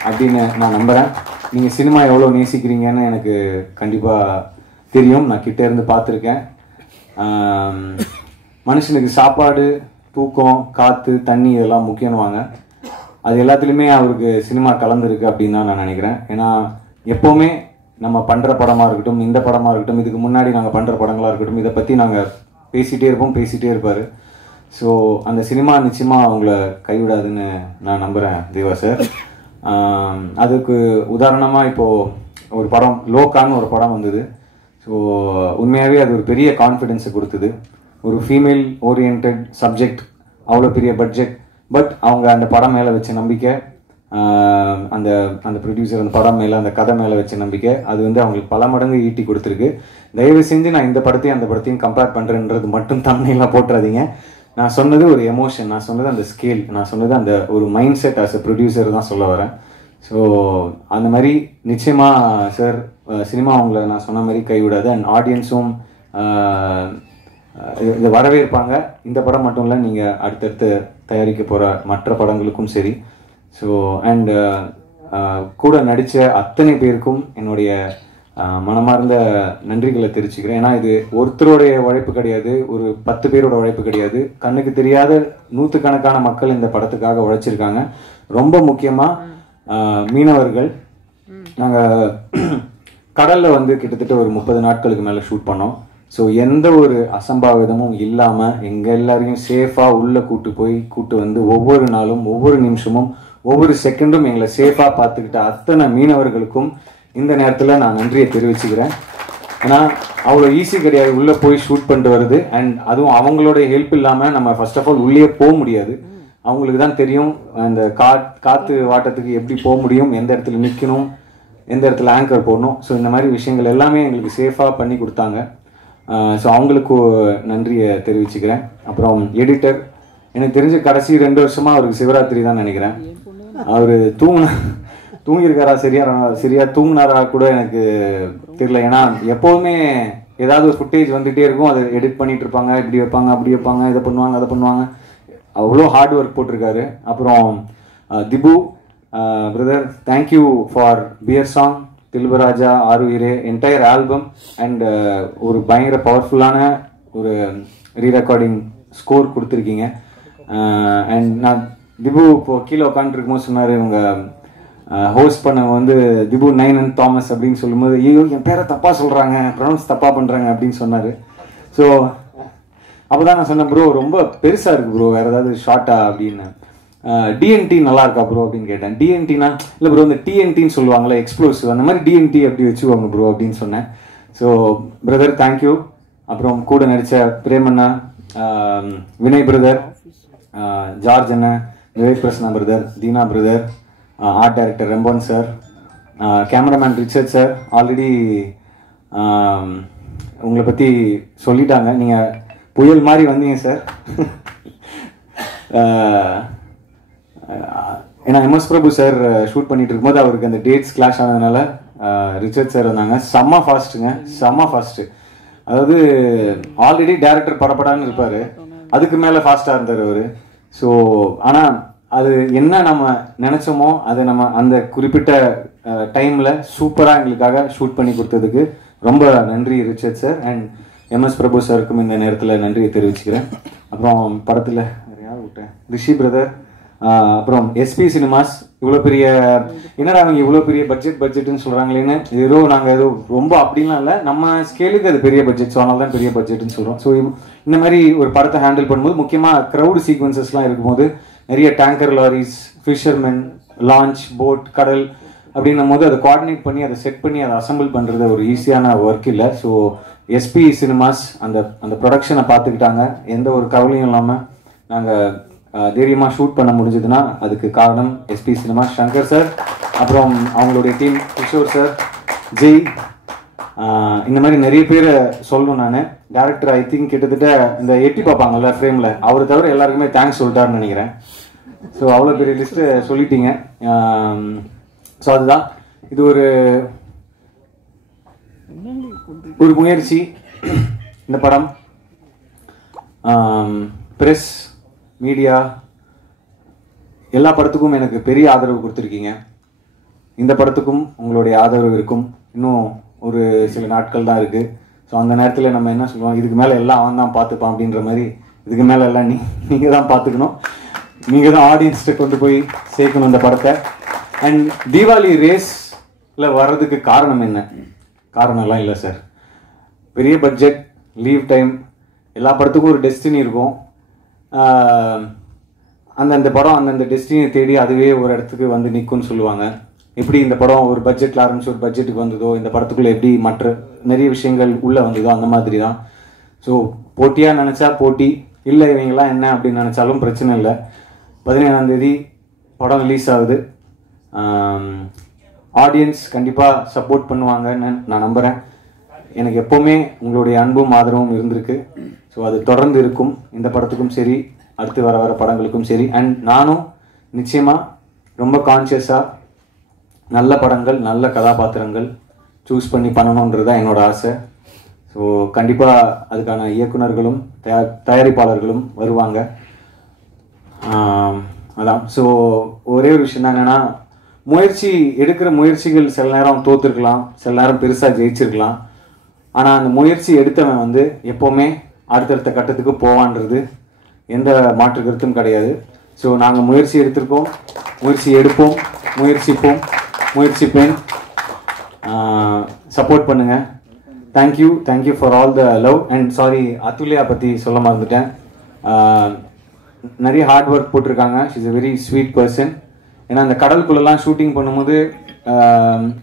அப்படின்னு நான் நம்புகிறேன். நீங்கள் சினிமா எவ்வளோ நேசிக்கிறீங்கன்னு எனக்கு கண்டிப்பாக தெரியும். நான் கிட்டே இருந்து பார்த்துருக்கேன். மனுஷனுக்கு சாப்பாடு, தூக்கம், காற்று, தண்ணி இதெல்லாம் முக்கியமானவாங்க. அது எல்லாத்துலேயுமே அவருக்கு சினிமா கலந்துருக்கு அப்படின்னு தான் நான் நினைக்கிறேன். ஏன்னா எப்போவுமே நம்ம பண்ணுற படமாக இருக்கட்டும், இந்த படமாக இருக்கட்டும், இதுக்கு முன்னாடி நாங்கள் பண்ணுற படங்களாக இருக்கட்டும், இதை பற்றி நாங்கள் பேசிகிட்டே இருப்பார். ஸோ அந்த சினிமா நிச்சயமாக அவங்கள கைவிடாதுன்னு நான் நம்புகிறேன் தேவா சார். அதுக்கு உதாரணமாக இப்போது ஒரு படம் லோகான்னு ஒரு படம் வந்தது. ஸோ உண்மையாகவே அது ஒரு பெரிய கான்ஃபிடென்ஸை கொடுத்தது. ஒரு ஃபீமேல் ஓரியன்ட் சப்ஜெக்ட், அவ்வளோ பெரிய பட்ஜெட், பட் அவங்க அந்த படம் மேலே வச்ச நம்பிக்கை, அந்த அந்த ப்ரொடியூசர் அந்த படம் மேலே, அந்த கதை மேலே வச்ச நம்பிக்கை, அது வந்து அவங்களுக்கு பல மடங்கு ஈட்டி கொடுத்துருக்கு. தயவு செஞ்சு நான் இந்த படத்தையும் அந்த படத்தையும் கம்பேர் பண்ணுறேன்றது மட்டும் தம்ப்நெயிலாக போட்டுறாதீங்க. நான் சொன்னது ஒரு எமோஷன், நான் சொன்னது அந்த ஸ்கேல், நான் சொன்னது அந்த ஒரு mind set as a producer தான் சொல்ல வரேன். ஸோ அந்த மாதிரி நிச்சயமாக சார் சினிமா அவங்கள நான் சொன்ன மாதிரி கைவிடாது. அண்ட் ஆடியன்ஸும் இதை வரவேற்பாங்க. இந்த படம் மட்டும் இல்லை, நீங்கள் அடுத்தடுத்து தயாரிக்க போகிற மற்ற படங்களுக்கும் சரி. ஸோ அண்ட் கூட நடித்த அத்தனை பேருக்கும் என்னுடைய மனமார்ந்த நன்றிகளை தெரிவிச்சுக்கிறேன். ஏன்னா இது ஒருத்தருடைய உழைப்பு கிடையாது, ஒரு 10 பேரோட உழைப்பு கிடையாது. கண்ணுக்கு தெரியாத நூற்றுக்கணக்கான மக்கள் இந்த படத்துக்காக உழைச்சிருக்காங்க. ரொம்ப முக்கியமாக மீனவர்கள். நாங்கள் கடலில் வந்து கிட்டத்தட்ட ஒரு 30 நாட்களுக்கு மேலே ஷூட் பண்ணோம். ஸோ எந்த ஒரு அசம்பாவிதமும் இல்லாமல் எங்கள் எல்லாரையும் சேஃபாக உள்ளே கூட்டு வந்து ஒவ்வொரு நாளும், ஒவ்வொரு நிமிஷமும், ஒவ்வொரு செகண்டும் எங்களை சேஃபாக பார்த்துக்கிட்ட அத்தனை மீனவர்களுக்கும் இந்த நேரத்தில் நான் நன்றியை தெரிவிச்சுக்கிறேன். ஏன்னா அவ்வளோ ஈஸி கிடையாது உள்ளே போய் ஷூட் பண்ணிட்டு வருது. அண்ட் அதுவும் அவங்களுடைய ஹெல்ப் இல்லாமல் நம்ம ஃபர்ஸ்ட் ஆஃப் ஆல் உள்ளே போக முடியாது. அவங்களுக்கு தான் தெரியும் அந்த காற்று வாட்டத்துக்கு எப்படி போக முடியும், எந்த இடத்துல நிற்கணும், எந்த இடத்துல ஆங்கர் போடணும். ஸோ இந்த மாதிரி விஷயங்கள் எல்லாமே எங்களுக்கு சேஃபாக பண்ணி கொடுத்தாங்க. ஸோ அவங்களுக்கு நன்றியை தெரிவிச்சுக்கிறேன். அப்புறம் எடிட்டர், எனக்கு தெரிஞ்ச கடைசி 2 வருஷமாக அவருக்கு சிவராத்திரி தான் நினைக்கிறேன். அவர் தூங்கியிருக்காரா, சரியா தூங்கினாரா கூட எனக்கு தெரியல. ஏன்னா எப்போதுமே ஏதாவது ஒரு ஃபுட்டேஜ் வந்துகிட்டே இருக்கும், அதை எடிட் பண்ணிட்டு இருப்பாங்க, இப்படி வைப்பாங்க, அப்படி வைப்பாங்க, இதை பண்ணுவாங்க, அதை பண்ணுவாங்க. அவ்வளோ ஹார்ட் ஒர்க் போட்டிருக்காரு. அப்புறம் Dhibu brother, thank you for beer song, Dilbaraja, Aaruyire, entire album and ஒரு பயங்கர பவர்ஃபுல்லான ஒரு ரீரெக்கார்டிங் ஸ்கோர் கொடுத்துருக்கீங்க. அண்ட் நான் திபு இப்போ கீழே உட்காந்துருக்கும்போது சொன்னார், இவங்க ஹோஸ்ட் பண்ண வந்து திபு நைனன் தாமஸ் அப்படின்னு சொல்லும்போது, ஐயோ என் பேரை தப்பாக சொல்கிறாங்க, ப்ரொனவுன்ஸ் தப்பாக பண்ணுறாங்க அப்படின்னு சொன்னார். ஸோ அப்போ தான் நான் சொன்னேன், ப்ரோ ரொம்ப பெருசாக இருக்குது ப்ரோ, வேறு ஏதாவது ஷார்ட்டா அப்படின்னு. டிஎன்டி நல்லா இருக்கா ப்ரோ அப்படின்னு கேட்டேன். டிஎன்டினா இல்லை ப்ரோ, இந்த டிஎன்டின்னு சொல்லுவாங்களே எக்ஸ்ப்ளோசிவ், அந்த மாதிரி டிஎன்டி அப்படி வச்சுவாங்க ப்ரோ அப்படின்னு சொன்னேன். So brother thank you. அப்புறம் கூட நடித்த பிரேமண்ணா, வினய் பிரதர், ஜார்ஜ் அண்ணன், Vivek Prasanna brother, Dheena brother, art director ரெம்பன் sir, cameraman Richard sir. Already உங்களை பற்றி சொல்லிட்டாங்க, நீங்கள் புயல் மாதிரி வந்தீங்க சார். ஏன்னா எம்எஸ் பிரபு சார் ஷூட் பண்ணிட்டு இருக்கும்போது அவருக்கு அந்த டேட்ஸ் கிளாஷ் ஆனதுனால ரிச்சர்ட் சார் வந்தாங்க. செம்ம ஃபாஸ்ட்டுங்க, செம்ம ஃபாஸ்ட்டு. அதாவது ஆல்ரெடி டேரக்டர் படப்படான்னு இருப்பார், அதுக்கு மேலே ஃபாஸ்ட்டாக இருந்தார் அவர். ஸோ ஆனால் அது என்ன நம்ம நினச்சோமோ அதை நம்ம அந்த குறிப்பிட்ட டைமில் சூப்பராக எங்களுக்காக ஷூட் பண்ணி கொடுத்ததுக்கு ரொம்ப நன்றி ரிச்சர்ட் சார். அண்ட் எம்எஸ் பிரபு சாருக்கும் இந்த நேரத்தில் நன்றியை தெரிவிச்சுக்கிறேன். அப்புறம் படத்தில் யார் விட்டேன், ரிஷி பிரதர், அப்புறம் எஸ்பி சினிமாஸ் இவ்வளோ பெரிய என்னடா அவங்க இவ்வளோ பெரிய பட்ஜெட்னு சொல்கிறாங்களேன்னு ஏதோ நாங்கள் ஏதோ ரொம்ப அப்படின்லாம் இல்லை, நம்ம ஸ்கேலுக்கு அது பெரிய பட்ஜெட், ஸோ அதனால தான் பெரிய பட்ஜெட்னு சொல்கிறோம். ஸோ இந்த மாதிரி ஒரு படத்தை ஹேண்டில் பண்ணும்போது முக்கியமாக க்ரௌடு சீக்வன்சஸ்லாம் இருக்கும்போது நிறைய tanker loris, fishermen, launch, boat, கடல் அப்படின்னும் போது அதை கோஆர்டினேட் பண்ணி அதை செட் பண்ணி அதை அசம்பிள் பண்ணுறது ஒரு ஈஸியான ஒர்க் இல்லை. ஸோ எஸ்பி சினிமாஸ் அந்த ப்ரொடக்ஷனை பார்த்துக்கிட்டாங்க. எந்த ஒரு கவலையும் இல்லாமல் நாங்கள் தைரியமாக ஷூட் பண்ண முடிஞ்சதுன்னா அதுக்கு காரணம் எஸ்பி சினிமா, சங்கர் சார், அப்புறம் அவங்களுடைய டீம், கிஷோர் சார், ஜெய், இந்த மாதிரி நிறைய பேரை சொல்லணும். நான் டேரக்டர் ஐ திங்க் கிட்டத்தட்ட இந்த எட்டி பார்ப்பாங்கல்ல ஃப்ரேமில், அவர் தவிர எல்லாருக்குமே தேங்க்ஸ் சொல்லிட்டாருன்னு நினைக்கிறேன். ஸோ அவ்வளோ பெரிய லிஸ்ட்டு சொல்லிட்டீங்க. ஸோ அதுதான் இது ஒரு முயற்சி. இந்த படம் ப்ரெஸ், மீடியா எல்லா படத்துக்கும் எனக்கு பெரிய ஆதரவு கொடுத்துருக்கீங்க. இந்த படத்துக்கும் உங்களுடைய ஆதரவு இருக்கும். இன்னும் ஒரு சில நாட்கள் தான் இருக்குது. ஸோ அந்த நேரத்தில் நம்ம என்ன சொல்லுவோம், இதுக்கு மேலே எல்லாம் அவன் தான் பார்த்துப்பான் அப்படின்ற மாதிரி, இதுக்கு மேலே எல்லாம் நீங்கள் தான் பார்த்துக்கணும், நீங்கள் தான் ஆடியன்ஸ்கிட்ட கொண்டு போய் சேர்க்கணும் இந்த படத்தை. அண்ட் தீபாவளி ரேஸில் வர்றதுக்கு காரணம் என்ன? காரணம்லாம் இல்லை சார். பெரிய பட்ஜெட், லீவ் டைம், எல்லா படத்துக்கும் ஒரு டெஸ்டினி இருக்கும். அந்தந்த படம் அந்தந்த டெஸ்டினியை தேடி அதுவே ஒரு இடத்துக்கு வந்து நிற்கும்னு சொல்லுவாங்க. எப்படி இந்த படம் ஒரு பட்ஜெட்டில் ஆரம்பிச்சு ஒரு பட்ஜெட்டுக்கு வந்ததோ, இந்த படத்துக்குள்ளே எப்படி மற்ற நிறைய விஷயங்கள் உள்ளே வந்ததோ அந்த மாதிரி தான். ஸோ போட்டியாக நினச்சா போட்டி, இல்லை இவங்கெல்லாம் என்ன அப்படின்னு நினச்சாலும் பிரச்சனை இல்லை. 17ஆம் தேதி படம் ரிலீஸ் ஆகுது. ஆடியன்ஸ் கண்டிப்பாக சப்போர்ட் பண்ணுவாங்கன்னு நான் நம்புகிறேன். எனக்கு எப்போவுமே உங்களுடைய அன்பும் ஆதரவும் இருந்திருக்கு. ஸோ அது தொடர்ந்து இருக்கும். இந்த படத்துக்கும் சரி, அடுத்து வர படங்களுக்கும் சரி. அண்ட் நானும் நிச்சயமாக ரொம்ப கான்ஷியஸாக நல்ல படங்கள், நல்ல கதாபாத்திரங்கள் சூஸ் பண்ணி பண்ணணுன்றது தான் என்னோட ஆசை. ஸோ கண்டிப்பாக அதுக்கான இயக்குனர்களும் தயாரிப்பாளர்களும் வருவாங்க. அதான். ஸோ ஒரே ஒரு விஷயம் தான் என்னென்னா, எடுக்கிற முயற்சிகள் சில நேரம் தோற்றுருக்கலாம், சில நேரம் பெருசாக ஜெயிச்சிருக்கலாம். ஆனால் அந்த முயற்சி எடுத்தவன் வந்து எப்போவுமே அடுத்தடுத்த கட்டத்துக்கு போவான்றது எந்த மாற்று கருத்தும் கிடையாது. ஸோ நாங்கள் முயற்சி எடுத்திருக்கோம், முயற்சி எடுப்போம், முயற்சிப்பேன். சப்போர்ட் பண்ணுங்கள். Thank you for all the love. And sorry, Athulya பற்றி சொல்ல மறந்துட்டேன். நிறைய ஹார்ட் ஒர்க் போட்டிருக்காங்க. She is a very sweet person. ஏன்னா அந்த கடலுக்குள்ளெல்லாம் ஷூட்டிங் பண்ணும்போது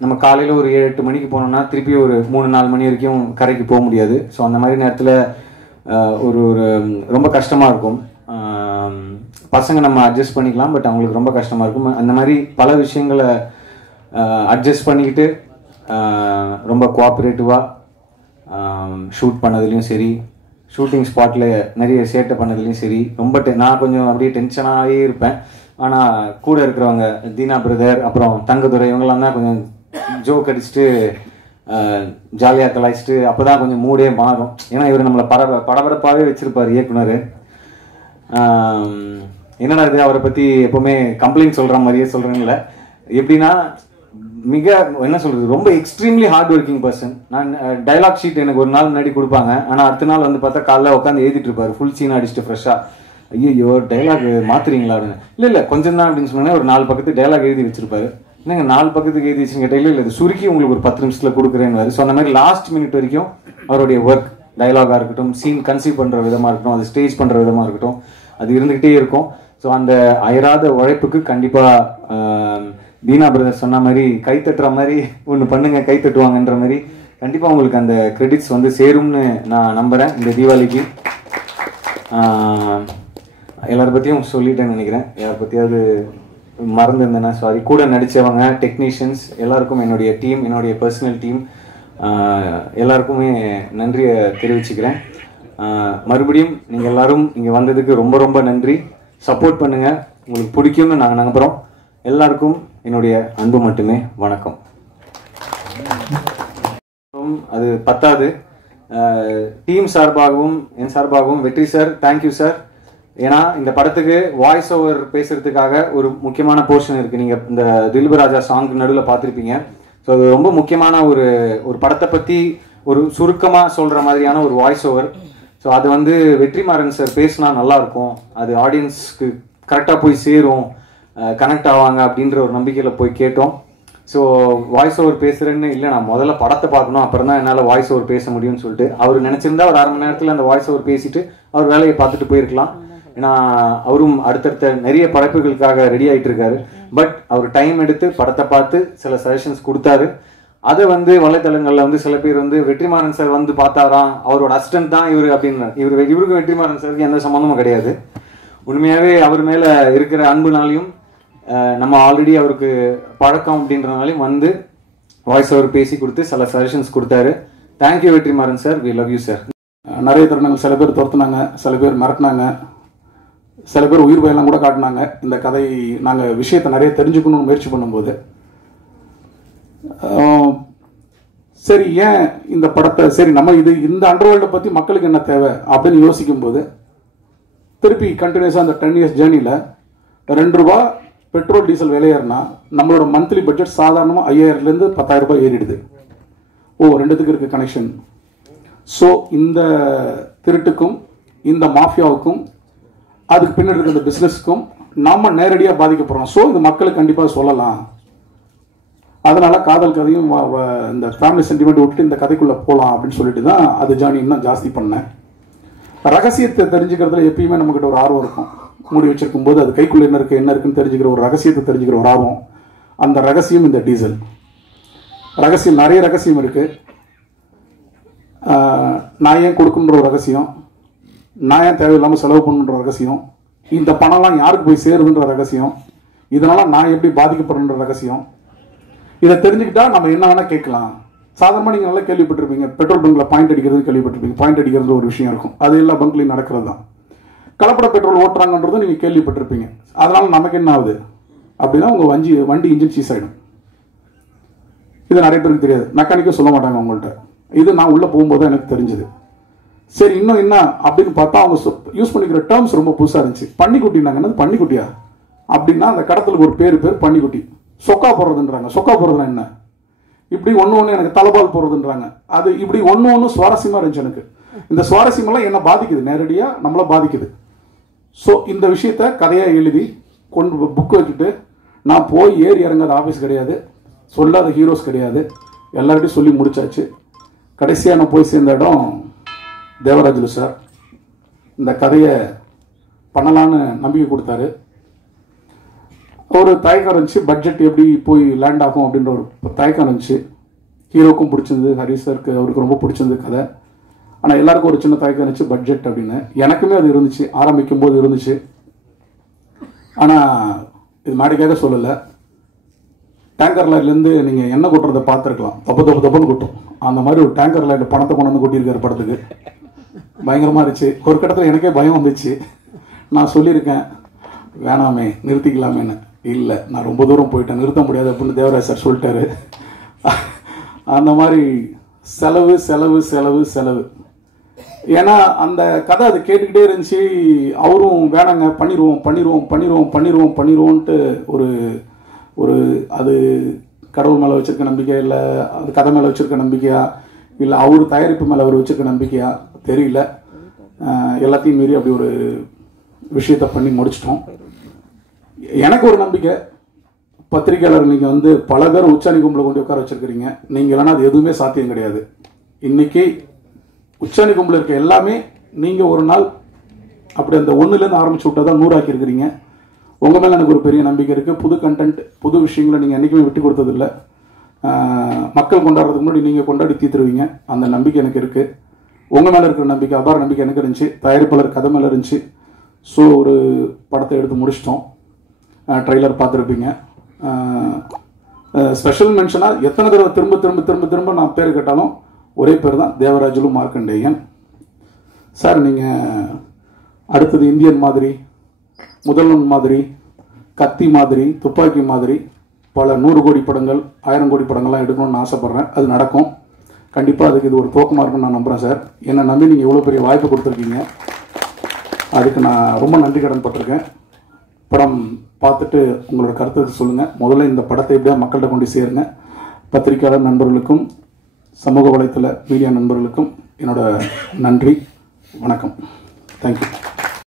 நம்ம காலையில் ஒரு 7-8 மணிக்கு போனோம்னா திருப்பி ஒரு 3-4 மணி வரைக்கும் கரைக்கு போக முடியாது. ஸோ அந்த மாதிரி நேரத்தில் ஒரு ரொம்ப கஷ்டமாக இருக்கும். பசங்க நம்ம அட்ஜஸ்ட் பண்ணிக்கலாம், பட் அவங்களுக்கு ரொம்ப கஷ்டமாக இருக்கும். அந்த மாதிரி பல விஷயங்களை அட்ஜஸ்ட் பண்ணிக்கிட்டு ரொம்ப கோஆப்ரேட்டிவாக ஷூட் பண்ணதுலேயும் சரி, ஷூட்டிங் ஸ்பாட்டில் நிறைய சேட்டை பண்ணதுலேயும் சரி, ரொம்ப நான் கொஞ்சம் அப்படியே டென்ஷனாகவே இருப்பேன். ஆனால் கூட இருக்கிறவங்க தீனா பிரதர், அப்புறம் தங்கதுரை, இவங்கெல்லாம் தான் கொஞ்சம் ஜோக் அடிச்சுட்டு ஜாலியாக கலாய்ச்சிட்டு அப்போ தான் கொஞ்சம் மூடே மாறும். ஏன்னா இவர் நம்மளை பரபரப்பாகவே வச்சுருப்பார் இயக்குனர். என்னடா இது அவரை பற்றி எப்போவுமே கம்ப்ளைண்ட் சொல்கிற மாதிரியே சொல்கிறேன்ல. எப்படின்னா மிக என்ன சொல்கிறது, ரொம்ப எக்ஸ்ட்ரீம்லி ஹார்ட் ஒர்க்கிங் பர்சன். நான் டைலாக் ஷீட் எனக்கு ஒரு நாள் முன்னாடி கொடுப்பாங்க. ஆனால் அடுத்த நாள் வந்து பார்த்தா காலைல உட்காந்து எழுதிட்டு இருப்பார், ஃபுல் சீன் அடிச்சுட்டு ஃப்ரெஷ்ஷாக. ஐயோ டைலாக் மாற்றுறீங்களா அப்படின்னு. இல்லை கொஞ்சம் தான் அப்படின்னு சொன்னேன். ஒரு 4 பக்கத்துக்கு டைலாக் எழுதி வச்சிருப்பாரு. என்னங்க 4 பக்கத்துக்கு எழுதி வச்சுன்னு கேட்டால், இல்லை இது சுருக்கி உங்களுக்கு ஒரு 10 நிமிஷத்தில் கொடுக்குறேன்னு. ஸோ அந்த மாதிரி லாஸ்ட் மினிட் வரைக்கும் அவருடைய ஒர்க், டைலாகாக இருக்கட்டும், சீன் கன்சீவ் பண்ணுற விதமாக இருக்கட்டும், அது ஸ்டேஜ் பண்ணுற விதமாக இருக்கட்டும், அது இருந்துக்கிட்டே இருக்கும். ஸோ அந்த அயராத உழைப்புக்கு கண்டிப்பாக தீனா பிரதர் சொன்ன மாதிரி கை தட்டுற மாதிரி ஒன்று பண்ணுங்க, கை தட்டுவாங்கன்ற மாதிரி கண்டிப்பாக உங்களுக்கு அந்த கிரெடிட்ஸ் வந்து சேரும்னு நான் நம்புகிறேன். இந்த தீபாவளிக்கு எல்லாரை பற்றியும் சொல்லிட்டேன்னு நினைக்கிறேன். யாரை பற்றியாவது மறந்துருந்தேன்னா சாரி. கூட நடித்தவங்க, டெக்னீஷியன்ஸ் எல்லாருக்கும், என்னுடைய டீம், என்னுடைய பர்சனல் டீம் எல்லாருக்குமே நன்றியை தெரிவிச்சுக்கிறேன். மறுபடியும் நீங்கள் எல்லாரும் இங்கே வந்ததுக்கு ரொம்ப ரொம்ப நன்றி. சப்போர்ட் பண்ணுங்கள், உங்களுக்கு பிடிக்கும்னு நாங்கள் நம்புகிறோம். எல்லாருக்கும் என்னுடைய அன்பு மட்டுமே. வணக்கம். அது பத்தாது, டீம் சார்பாகவும் என் சார்பாகவும் வெற்றி சார், தேங்க்யூ சார். ஏன்னா இந்த படத்துக்கு வாய்ஸ் ஓவர் பேசுறதுக்காக ஒரு முக்கியமான போர்ஷன் இருக்குது. நீங்கள் இந்த தில்பராஜா சாங் நடுவில் பார்த்துருப்பீங்க. ஸோ அது ரொம்ப முக்கியமான ஒரு படத்தை பற்றி ஒரு சுருக்கமாக சொல்கிற மாதிரியான ஒரு வாய்ஸ் ஓவர். ஸோ அது வந்து வெற்றிமாறன் சார் பேசினா நல்லாயிருக்கும், அது ஆடியன்ஸ்க்கு கரெக்டாக போய் சேரும், கனெக்ட் ஆவாங்க அப்படின்ற ஒரு நம்பிக்கையில் போய் கேட்டோம். ஸோ வாய்ஸ் ஓவர் பேசுகிறேன்னு இல்லை, நான் முதல்ல படத்தை பார்க்கணும், அப்புறம் தான் என்னால் வாய்ஸ் ஓவர் பேச முடியும்னு சொல்லிட்டு அவர் நினச்சிருந்தா ஒரு 1/2 மணி நேரத்தில் அந்த வாய்ஸ் ஓவர் பேசிட்டு அவர் வேலையை பார்த்துட்டு போயிருக்கலாம். ஏன்னா அவரும் அடுத்தடுத்த நிறைய படைப்புகளுக்காக ரெடி ஆகிட்டு இருக்காரு. பட் அவர் டைம் எடுத்து படத்தை பார்த்து சில சஜஷன்ஸ் கொடுத்தாரு. அதை வந்து வலைத்தளங்களில் வந்து சில பேர் வந்து வெற்றிமாறன் சார் வந்து பார்த்தாராம், அவரோட அசிஸ்டன்ட் தான் இவர் அப்படின்னு. இவருக்கு வெற்றிமாறன் சாருக்கு எந்த சம்மந்தமும் கிடையாது. உண்மையாகவே அவர் மேலே இருக்கிற அன்புனாலையும் நம்ம ஆல்ரெடி அவருக்கு பழக்கம் அப்படின்றனாலையும் வந்து வாய்ஸ் ஓவர் பேசி கொடுத்து சில சஜஷன்ஸ் கொடுத்தாரு. Thank you Vetrimaaran sir, we love you sir. நிறைய தருணங்கள் சில பேர் துரத்துனாங்க, சில பேர் மிரட்டினாங்க, சில பேர் உயிர் பயெல்லாம் கூட காட்டினாங்க. இந்த கதை நாங்கள் விஷயத்தை நிறைய தெரிஞ்சுக்கணும்னு முயற்சி பண்ணும்போது சரி ஏன் இந்த படத்தை சரி நம்ம இந்த அண்டர்வேல்டை பற்றி மக்களுக்கு என்ன தேவை அப்படின்னு யோசிக்கும் போது திருப்பி கண்டினியூஸாக அந்த 10 இயர்ஸ் ஜேர்னியில் 2 ரூபா பெட்ரோல் டீசல் விலையேறினா நம்மளோட மந்த்லி பட்ஜெட் சாதாரணமாக 5000லேருந்து 10,000 ரூபாய் ஏறிடுது. ரெண்டுத்துக்கு இருக்கு கனெக்ஷன். ஸோ இந்த திருட்டுக்கும் இந்த மாஃபியாவுக்கும் அதுக்கு பின்னாடி இருக்கிற பிஸ்னஸ்க்கும் நாம நேரடியாக பாதிக்கப்படுறோம். ஸோ இது மக்களுக்கு கண்டிப்பாக சொல்லலாம். அதனால காதல் கதையும் இந்த ஃபேமிலி சென்டிமெண்ட் விட்டுட்டு இந்த கதைக்குள்ளே போகலாம் அப்படின்னு சொல்லிட்டு தான் அது ஜானி இன்னும் ஜாஸ்தி பண்ணேன். ரகசியத்தை தெரிஞ்சுக்கிறதுல எப்பயுமே நம்மகிட்ட ஒரு ஆர்வம் இருக்கும். மூடி வச்சிருக்கும் போது அது கைக்குள்ள என்ன இருக்குன்னு தெரிஞ்சுக்கிற ஒரு ரகசியத்தை தெரிஞ்சுக்கிற ஒரு ஆர்வம். அந்த ரகசியம் இந்த டீசல் ரகசியம். நிறைய ரகசியம் இருக்கு. நான் ஏன் கொடுக்குன்ற ஒரு ரகசியம், நான் ஏன் தேவையில்லாமல் செலவு பண்ணுன்ற ரகசியம், இந்த பணம்லாம் யாருக்கு போய் சேருதுன்ற ரகசியம், இதனால நான் எப்படி பாதிக்கப்படுற ரகசியம். இதை தெரிஞ்சுக்கிட்டா நம்ம என்ன வேணா கேட்கலாம். சாதாரணமாக நீங்கள் நல்லா கேள்விப்பட்டிருப்பீங்க, பெட்ரோல் பங்க்ல பாயிண்ட் அடிக்கிறது கேள்விப்பட்டிருப்பீங்க. பாயிண்ட் அடிக்கிறது ஒரு விஷயம் இருக்கும், அது எல்லா பங்க்லையும் நடக்கிறது தான். கலப்பட பெட்ரோல் ஓட்டுறாங்கன்றதும் நீங்கள் கேள்விப்பட்டிருப்பீங்க. அதனால நமக்கு என்ன ஆகுது அப்படின்னா உங்கள் வண்டி இன்ஜின் சீஸ் ஆகிடும். இது நிறைய பேருக்கு தெரியாது, மெக்கானிக்கும் சொல்ல மாட்டாங்க உங்கள்கிட்ட. இது நான் உள்ளே போகும்போது தான் எனக்கு தெரிஞ்சுது. சரி இன்னும் என்ன அப்படின்னு பார்த்தா அவங்க யூஸ் பண்ணிக்கிற டேர்ம்ஸ் ரொம்ப புதுசாக இருந்துச்சு. பன்னிக்குட்டினாங்க. என்னது பன்னிக்குட்டியா அப்படின்னா அந்த கடத்தலுக்கு ஒரு பேர் பன்னிக்குட்டி. சொக்கா போடுறதுன்றாங்க. சொக்கா போடுறதுனா என்ன? இப்படி ஒன்று எனக்கு தலைபால் போடுறதுன்றாங்க. அது இப்படி ஒன்று சுவாரஸ்யமாக இருந்துச்சு எனக்கு. இந்த சுவாரஸ்யமெல்லாம் என்ன பாதிக்குது, நேரடியாக நம்மளை பாதிக்குது. ஸோ இந்த விஷயத்த கதையாக எழுதி கொண்டு புக் வச்சுட்டு நான் போய் ஏறி இறங்காத ஆஃபீஸ் கிடையாது, சொல்லாத ஹீரோஸ் கிடையாது, எல்லார்ட்டையும் சொல்லி முடிச்சாச்சு. கடைசியாக நான் போய் சேர்ந்த இடம் தேவராஜலு சார். இந்த கதையை பண்ணலான்னு நம்பிக்கை கொடுத்தாரு. ஒரு தயக்கம் இருந்துச்சு, பட்ஜெட் எப்படி போய் லேண்ட் ஆகும் அப்படின்ற ஒரு தயக்கம் இருந்துச்சு. ஹீரோக்கும் பிடிச்சிருந்து, ஹரிஷ் சாருக்கு அவருக்கு ரொம்ப பிடிச்சிருந்து கதை. ஆனால் எல்லாருக்கும் ஒரு சின்ன தயக்கம் இருந்துச்சு பட்ஜெட் அப்படின்னு. எனக்குமே அது இருந்துச்சு, ஆரம்பிக்கும் போது இருந்துச்சு. ஆனால் இது மாடிக்காக சொல்லலை. டேங்கர் லைன்லேருந்து நீங்கள் எண்ணெய் கொட்டுறதை பார்த்துருக்கலாம், தப்புன்னு கொட்டும். அந்த மாதிரி ஒரு டேங்கர் லைனில் பணத்தை கொண்டு வந்து கொட்டியிருக்காரு படத்துக்கு. பயங்கரமாக இருந்துச்சு. ஒரு கட்டத்தில் எனக்கே பயம் வந்துச்சு. நான் சொல்லியிருக்கேன் வேணாமே நிறுத்திக்கலாமேன்னு. இல்லை நான் ரொம்ப தூரம் போயிட்டேன், நிறுத்த முடியாது அப்படின்னு தேவராஜ் சார் சொல்லிட்டாரு. அந்த மாதிரி செலவு செலவு செலவு செலவு. ஏன்னா அந்த கதை அது கேட்டுக்கிட்டே இருந்துச்சு. அவரும் வேணாங்க பண்ணிடுவோன்ட்டு ஒரு அது கடவுள் மேலே வச்சிருக்க நம்பிக்கை, இல்லை அது கதை மேலே வச்சிருக்க நம்பிக்கையா, இல்லை அவர் தயாரிப்பு மேலே அவர் வச்சிருக்க நம்பிக்கையா தெரியல. எல்லாத்தையும் மீறி அப்படி ஒரு விஷயத்தை பண்ணி முடிச்சிட்டோம். எனக்கு ஒரு நம்பிக்கை, பத்திரிகையாளர் நீங்கள் வந்து பல பேர் உச்சாணி கும்பலை கொண்டு உட்கார வச்சிருக்கிறீங்க. நீங்கள் இல்லைன்னா அது எதுவுமே சாத்தியம் கிடையாது. இன்னைக்கு உச்சாணி கும்பல இருக்க எல்லாமே நீங்கள் ஒரு நாள் அப்படி அந்த 1லேருந்து ஆரம்பிச்சு விட்டா தான் 100 ஆக்கியிருக்கிறீங்க. உங்கள் மேலே எனக்கு ஒரு பெரிய நம்பிக்கை இருக்குது. புது கண்டென்ட், புது விஷயங்களை நீங்கள் என்றைக்குமே விட்டு கொடுத்ததில்லை. மக்கள் கொண்டாடுறதுக்கு முன்னாடி நீங்கள் கொண்டாடி தீர்த்துருவீங்க. அந்த நம்பிக்கை எனக்கு இருக்குது. உங்கள் மேலே இருக்கிற நம்பிக்கை, அபார நம்பிக்கை எனக்கு இருந்துச்சு. தயாரிப்பாளர் கதை மேலே இருந்துச்சு. ஸோ ஒரு படத்தை எடுத்து முடிச்சிட்டோம். ட்ரெய்லர் பார்த்துருப்பீங்க. ஸ்பெஷல் மென்ஷனாக எத்தனை தடவை திரும்ப நான் பேர் கேட்டாலும் ஒரே பேர் தான், தேவராஜலு மார்க்கண்டேயன் சார். நீங்கள் அடுத்தது இந்தியன் மாதிரி, முதல்வன் மாதிரி, கத்தி மாதிரி, துப்பாக்கி மாதிரி பல 100 கோடி படங்கள், 1000 கோடி படங்கள்லாம் எடுக்கணும்னு ஆசைப்பட்றேன். அது நடக்கும் கண்டிப்பாக. அதுக்கு இது ஒரு துவக்கமாக இருக்குன்னு நான் நம்புகிறேன் சார். என்னை நம்பி நீங்கள் இவ்வளோ பெரிய வாய்ப்பு கொடுத்துருக்கீங்க, அதுக்கு நான் ரொம்ப நன்றி கடன் பட்டிருக்கேன். படம் பார்த்துட்டு உங்களோட கருத்தை சொல்லுங்கள். முதல்ல இந்த படத்தை எப்படியா மக்கள்கிட்ட கொண்டு சேருங்க. பத்திரிகையாளர் நண்பர்களுக்கும் சமூக வலைத்தள மீடியா நண்பர்களுக்கும் என்னோட நன்றி, வணக்கம். தேங்க்யூ.